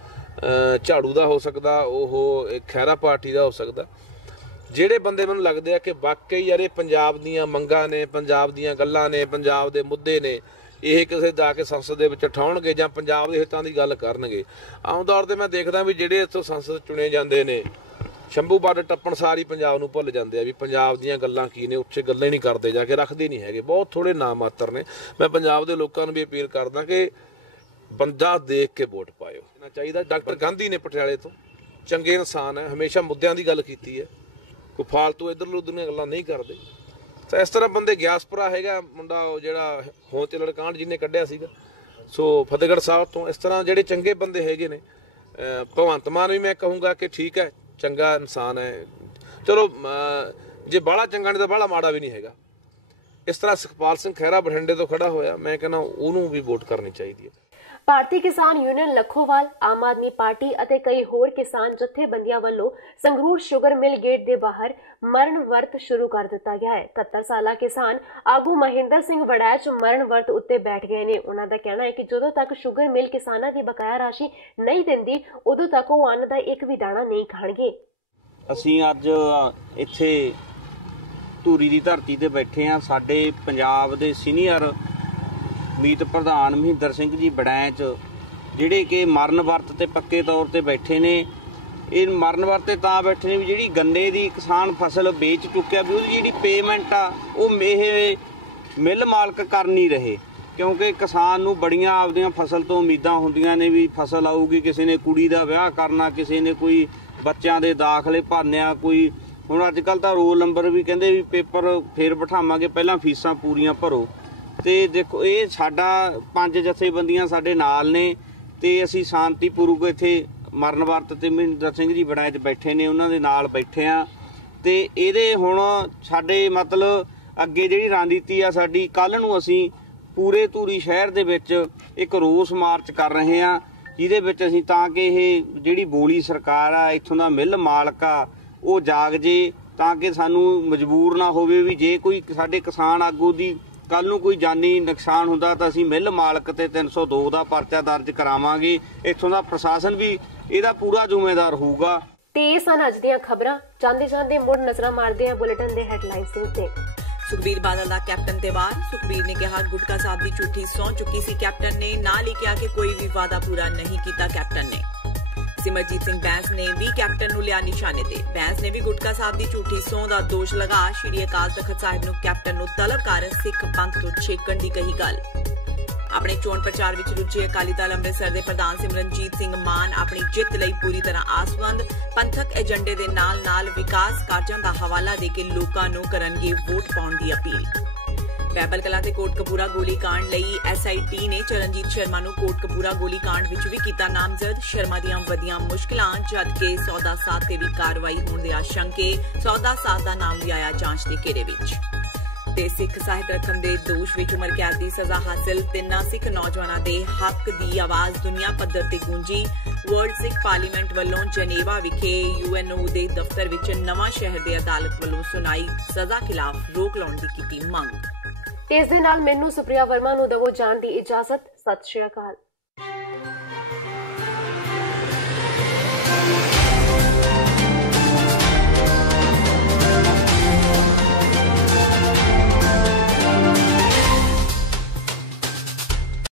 ਝਾੜੂ ਦਾ ਹੋ ਸਕਦਾ, ਉਹ ਖਹਿਰਾ ਪਾਰਟੀ ਦਾ ਹੋ ਸਕਦਾ। ਜਿਹੜੇ ਬੰਦੇ ਮੈਨੂੰ ਲੱਗਦੇ ਆ ਕਿ ਵਾਕਈ ਯਾਰ ਇਹ ਪੰਜਾਬ ਦੀਆਂ ਮੰਗਾਂ ਨੇ, ਪੰਜਾਬ ਦੀਆਂ ਗੱਲਾਂ ਨੇ, ਪੰਜਾਬ ਦੇ ਮੁੱਦੇ ਨੇ, ਇਹ ਕਿਸੇ ਜਾ ਕੇ ਸੰਸਦ ਦੇ ਵਿੱਚ ਉਠਾਉਣਗੇ ਜਾਂ ਪੰਜਾਬ ਦੇ ਹਿੱਤਾਂ ਦੀ ਗੱਲ ਕਰਨਗੇ। ਆਮ ਤੌਰ ਤੇ ਮੈਂ ਦੇਖਦਾ ਵੀ ਜਿਹੜੇ ਇੱਥੋਂ ਸੰਸਦ ਚੁਣੇ ਜਾਂਦੇ ਨੇ ਸ਼ੰਭੂ ਬਾਰਡਰ ਟੱਪਣ ਸਾਰੀ ਪੰਜਾਬ ਨੂੰ ਭੁੱਲ ਜਾਂਦੇ ਆ ਵੀ ਪੰਜਾਬ ਦੀਆਂ ਗੱਲਾਂ ਕੀ ਨੇ, ਉੱਥੇ ਗੱਲਾਂ ਹੀ ਨਹੀਂ ਕਰਦੇ, ਜਾ ਕੇ ਰੱਖਦੇ ਨਹੀਂ ਹੈਗੇ, ਬਹੁਤ ਥੋੜੇ ਨਾਮ ਮਾਤਰ ਨੇ। ਮੈਂ ਪੰਜਾਬ ਦੇ ਲੋਕਾਂ ਨੂੰ ਵੀ ਅਪੀਲ ਕਰਦਾ ਕਿ ਬੰਦਾ ਦੇਖ ਕੇ ਵੋਟ ਪਾਇਓ। ਚਾਹੀਦਾ ਡਾਕਟਰ ਗਾਂਧੀ ਨੇ ਪਟਿਆਲੇ ਤੋਂ ਚੰਗੇ ਇਨਸਾਨ ਹੈ, ਹਮੇਸ਼ਾ ਮੁੱਦਿਆਂ ਦੀ ਗੱਲ ਕੀਤੀ ਹੈ, ਕੋਈ ਫਾਲਤੂ ਇੱਧਰ ਉੱਧਰ ਦੀਆਂ ਗੱਲਾਂ ਨਹੀਂ ਕਰਦੇ। ਤਾਂ ਇਸ ਤਰ੍ਹਾਂ ਬੰਦੇ ਗਿਆਸਪੁਰਾ ਹੈਗਾ ਮੁੰਡਾ, ਉਹ ਜਿਹੜਾ ਹੋਂ ਤੇ ਲੜਕਾਂਡ ਜਿਹਨੇ ਕੱਢਿਆ ਸੀਗਾ, ਸੋ ਫਤਿਹਗੜ੍ਹ ਸਾਹਿਬ ਤੋਂ। ਇਸ ਤਰ੍ਹਾਂ ਜਿਹੜੇ ਚੰਗੇ ਬੰਦੇ ਹੈਗੇ ਨੇ, ਭਗਵੰਤ ਮਾਨ ਵੀ ਮੈਂ ਕਹੂੰਗਾ ਕਿ ਠੀਕ ਹੈ, ਚੰਗਾ ਇਨਸਾਨ ਹੈ, ਚਲੋ ਜੇ ਬਾਹਲਾ ਚੰਗਾ ਨਹੀਂ ਤਾਂ ਬਾਹਲਾ ਮਾੜਾ ਵੀ ਨਹੀਂ ਹੈਗਾ। ਇਸ ਤਰ੍ਹਾਂ ਸੁਖਪਾਲ ਸਿੰਘ ਖਹਿਰਾ ਬਠਿੰਡੇ ਤੋਂ ਖੜਾ ਹੋਇਆ, ਮੈਂ ਕਹਿੰਦਾ ਉਹਨੂੰ ਵੀ ਵੋਟ ਕਰਨੀ ਚਾਹੀਦੀ ਹੈ। ਭਾਰਤੀ ਕਿਸਾਨ ਯੂਨੀਅਨ ਲੱਖੋਵਾਲ, ਆਮ ਆਦਮੀ ਪਾਰਟੀ ਅਤੇ ਕਈ ਹੋਰ ਕਿਸਾਨ ਜਥੇਬੰਦੀਆਂ ਵੱਲੋਂ ਸੰਗਰੂਰ ਸ਼ੂਗਰ ਮਿਲ ਗੇਟ ਦੇ ਬਾਹਰ ਮਰਨ ਵਰਤ ਸ਼ੁਰੂ ਕਰ ਦਿੱਤਾ ਗਿਆ ਹੈ। 71 ਸਾਲਾ ਕਿਸਾਨ ਆਗੂ ਮਹਿੰਦਰ ਸਿੰਘ ਵੜੈਚ ਮਰਨ ਵਰਤ ਉੱਤੇ ਬੈਠ ਗਏ ਨੇ। ਉਹਨਾਂ ਦਾ ਕਹਿਣਾ ਹੈ ਕਿ ਜਦੋਂ ਤੱਕ ਸ਼ੂਗਰ ਮਿਲ ਕਿਸਾਨਾਂ ਦੀ ਬਕਾਇਆ ਰਾਸ਼ੀ ਨਹੀਂ ਦਿੰਦੀ, ਉਦੋਂ ਤੱਕ ਉਹ ਅੰਨ ਦਾ ਇੱਕ ਵੀ ਦਾਣਾ ਨਹੀਂ ਖਾਣਗੇ। ਅਸੀਂ ਅੱਜ ਇੱਥੇ ਧੂਰੀ ਦੀ ਧਰਤੀ ਤੇ ਬੈਠੇ ਹਾਂ। ਸਾਡੇ ਪੰਜਾਬ ਦੇ ਸੀਨੀਅਰ ਮੀਤ ਪ੍ਰਧਾਨ ਮਹਿੰਦਰ ਸਿੰਘ ਜੀ ਵੜੈਚ, ਜਿਹੜੇ ਕਿ ਮਰਨ ਵਰਤ ਤੇ ਪੱਕੇ ਤੌਰ ਤੇ ਬੈਠੇ ਨੇ। ਇਹ ਮਰਨ ਵਰਤ ਤੇ ਤਾਂ ਬੈਠੇ ਨੇ ਵੀ ਜਿਹੜੀ ਗੰਨੇ ਦੀ ਕਿਸਾਨ ਫਸਲ ਵੇਚ ਚੁੱਕਿਆ ਵੀ ਉਹਦੀ ਜਿਹੜੀ ਪੇਮੈਂਟ ਆ ਉਹ ਇਹ ਮਿੱਲ ਮਾਲਕ ਕਰ ਨਹੀਂ ਰਹੇ, ਕਿਉਂਕਿ ਕਿਸਾਨ ਨੂੰ ਬੜੀਆਂ ਆਪਦੀਆਂ ਫਸਲ ਤੋਂ ਉਮੀਦਾਂ ਹੁੰਦੀਆਂ ਨੇ ਵੀ ਫਸਲ ਆਊਗੀ, ਕਿਸੇ ਨੇ ਕੁੜੀ ਦਾ ਵਿਆਹ ਕਰਨਾ, ਕਿਸੇ ਨੇ ਕੋਈ ਬੱਚਿਆਂ ਦੇ ਦਾਖਲੇ ਭਰਨਿਆ, ਕੋਈ ਹੁਣ ਅੱਜ ਕੱਲ੍ਹ ਤਾਂ ਰੋਲ ਨੰਬਰ ਵੀ ਕਹਿੰਦੇ ਵੀ ਪੇਪਰ ਫੇਰ ਬਿਠਾਵਾਂਗੇ, ਪਹਿਲਾਂ ਫੀਸਾਂ ਪੂਰੀਆਂ ਭਰੋ। ਤੇ ਦੇਖੋ ਇਹ ਸਾਡਾ 5 ਜਥੇਬੰਦੀਆਂ ਸਾਡੇ ਨਾਲ ਨੇ ਤੇ ਅਸੀਂ ਸ਼ਾਂਤੀਪੂਰਵਕ ਇੱਥੇ ਮਰਨ ਵਰਤ ਤੇ ਮਹਿੰਦਰ ਸਿੰਘ ਜੀ ਵੜੈਚ ਬੈਠੇ ਨੇ, ਉਹਨਾਂ ਦੇ ਨਾਲ ਬੈਠੇ ਆ। ਤੇ ਇਹਦੇ ਹੁਣ ਸਾਡੇ ਮਤਲਬ ਅੱਗੇ ਜਿਹੜੀ ਰਣਨੀਤੀ ਆ ਸਾਡੀ, ਕੱਲ ਨੂੰ ਅਸੀਂ ਪੂਰੇ ਧੂਰੀ ਸ਼ਹਿਰ ਦੇ ਵਿੱਚ ਇੱਕ ਰੋਸ ਮਾਰਚ ਕਰ ਰਹੇ ਆ, ਜਿਹਦੇ ਵਿੱਚ ਅਸੀਂ ਤਾਂ ਕਿ ਇਹ ਜਿਹੜੀ ਬੋਲੀ ਸਰਕਾਰ ਆ, ਇੱਥੋਂ ਦਾ ਮਿੱਲ ਮਾਲਕ ਆ, ਉਹ ਜਾਗ ਜੇ, ਤਾਂ ਕਿ ਸਾਨੂੰ ਮਜਬੂਰ ਨਾ ਹੋਵੇ ਵੀ ਜੇ ਕੋਈ ਸਾਡੇ ਕਿਸਾਨ ਆਗੂ ਦੀ ਕੱਲ ਨੂੰ ਕੋਈ ਜਾਨੀ ਨੁਕਸਾਨ ਹੁੰਦਾ ਤਾਂ ਅਸੀਂ ਮਿੱਲ ਮਾਲਕ ਤੇ 302 ਦਾ ਪਰਚਾ ਦਰਜ ਕਰਾਵਾਂਗੇ। ਇੱਥੋਂ ਦਾ ਪ੍ਰਸ਼ਾਸਨ ਵੀ ਇਹਦਾ ਪੂਰਾ ਜ਼ਿੰਮੇਦਾਰ ਹੋਊਗਾ। ਤੇ ਇਹ ਸਨ ਅੱਜ ਦੀਆਂ ਖਬਰਾਂ। ਜਾਂਦੇ ਜਾਂਦੇ ਮੁੜ ਨਜ਼ਰਾਂ ਮਾਰਦੇ ਆ ਬੁਲੇਟਿਨ ਦੇ ਹੈਡਲਾਈਨਸ ਦੇ ਉੱਤੇ। ਸੁਖਬੀਰ ਬਾਦਲ ਦਾ ਕੈਪਟਨ ਤੇ ਵਾਰ। ਸੁਖਬੀਰ ਨੇ ਕਿਹਾ ਗੁਟਕਾ ਸਾਹਿਬ ਦੀ ਝੂਠੀ ਸਹੁੰ ਚੁੱਕੀ ਸੀ ਕੈਪਟਨ ਨੇ, ਨਾਲ ਹੀ ਕਿਹਾ ਕਿ ਕੋਈ ਵੀ ਵਾਅਦਾ ਪੂਰਾ ਨਹੀਂ ਕੀਤਾ ਕੈਪਟਨ ਨੇ। ਸਿਮਰਜੀਤ ਸਿੰਘ ਬੈਂਸ ਨੇ ਵੀ ਕੈਪਟਨ ਨੂੰ ਲਿਆ ਨਿਸ਼ਾਨੇ ਤੇ। ਬੈਂਸ ਨੇ ਵੀ ਗੁਟਕਾ ਸਾਹਿਬ ਦੀ ਝੂਠੀ ਸਹੁੰ ਦਾ ਦੋਸ਼ ਲਗਾ ਸ਼੍ਰੀ ਅਕਾਲ ਤਖਤ ਸਾਹਿਬ ਨੂੰ ਕੈਪਟਨ ਨੂੰ ਤਲਬ ਕਰ ਸਿੱਖ ਪੰਥ ਤੋਂ ਛੇਕਣ ਦੀ ਕਹੀ ਗੱਲ। ਆਪਣੇ ਚੋਣ ਪ੍ਰਚਾਰ ਵਿੱਚ ਰੁੱਝੇ ਅਕਾਲੀ ਦਲ ਅੰਮ੍ਰਿਤਸਰ ਦੇ ਪ੍ਰਧਾਨ ਸਿਮਰਨਜੀਤ ਸਿੰਘ ਮਾਨ ਆਪਣੀ ਜਿੱਤ ਲਈ ਪੂਰੀ ਤਰ੍ਹਾਂ ਆਸਵੰਦ। ਪੰਥਕ ਏਜੰਡੇ ਦੇ ਨਾਲ-ਨਾਲ ਵਿਕਾਸ ਕਾਰਜਾਂ ਦਾ ਹਵਾਲਾ ਦੇ ਕੇ ਲੋਕਾਂ ਨੂੰ ਕਰਨਗੇ ਵੋਟ ਪਾਉਣ ਦੀ ਅਪੀਲ। ਬੈਬਲ ਕਲਾਂ ਦੇ ਕੋਟਕਪੂਰਾ ਗੋਲੀकांड ਲਈ SIT ਨੇ ਚਰਨਜੀਤ ਸ਼ਰਮਾ ਨੂੰ ਕੋਟਕਪੂਰਾ ਗੋਲੀकांड ਵਿੱਚ ਵੀ ਕੀਤਾ ਨਾਮਜ਼ਦ। ਸ਼ਰਮਾ ਦੀਆਂ ਵਧੀਆਂ ਮੁਸ਼ਕਿਲਾਂ, ਜਦਕਿ ਸੌਦਾ ਸਾਧ ਤੇ ਵੀ ਕਾਰਵਾਈ ਹੋਣ ਦੇ ਆਸ਼ੰਕੇ। ਸੌਦਾ ਸਾਧ ਦਾ ਨਾਮ ਵੀ ਆਇਆ ਜਾਂਚ ਦੇ ਘੇਰੇ ਵਿੱਚ। ਤੇ ਸਿੱਖ ਸਾਹਿਤ ਰਤਨ ਦੇ ਦੋਸ਼ ਵਿੱਚ ਉਮਰ ਕੈਦ ਦੀ ਸਜ਼ਾ ਹਾਸਿਲ 3 ਸਿੱਖ ਨੌਜਵਾਨਾਂ ਦੇ ਹੱਕ ਦੀ ਆਵਾਜ਼ ਦੁਨੀਆ ਪੱਧਰ ਤੇ ਗੂੰਜੀ। ਵਰਲਡ ਸਿੱਖ ਪਾਰਲੀਮੈਂਟ ਵੱਲੋਂ ਜਨੇਵਾ ਵਿਖੇ UNO ਦੇ ਦਫ਼ਤਰ ਵਿੱਚ ਨਵਾਂ ਸ਼ਹਿਰ ਦੇ ਅਦਾਲਤ ਵੱਲੋਂ ਸੁਣਾਈ ਸਜ਼ਾ ਖਿਲਾਫ ਰੋਕ ਲਾਉਣ ਦੀ ਕੀਤੀ ਮੰਗ। ਤੇ ਇਸ ਦੇ ਨਾਲ ਮੈਨੂੰ ਸੁਪ੍ਰਿਆ ਵਰਮਾ ਨੂੰ ਦਵੋ ਜਾਣ ਦੀ ਇਜਾਜ਼ਤ। ਸਤਿ ਸ਼੍ਰੀ ਅਕਾਲ।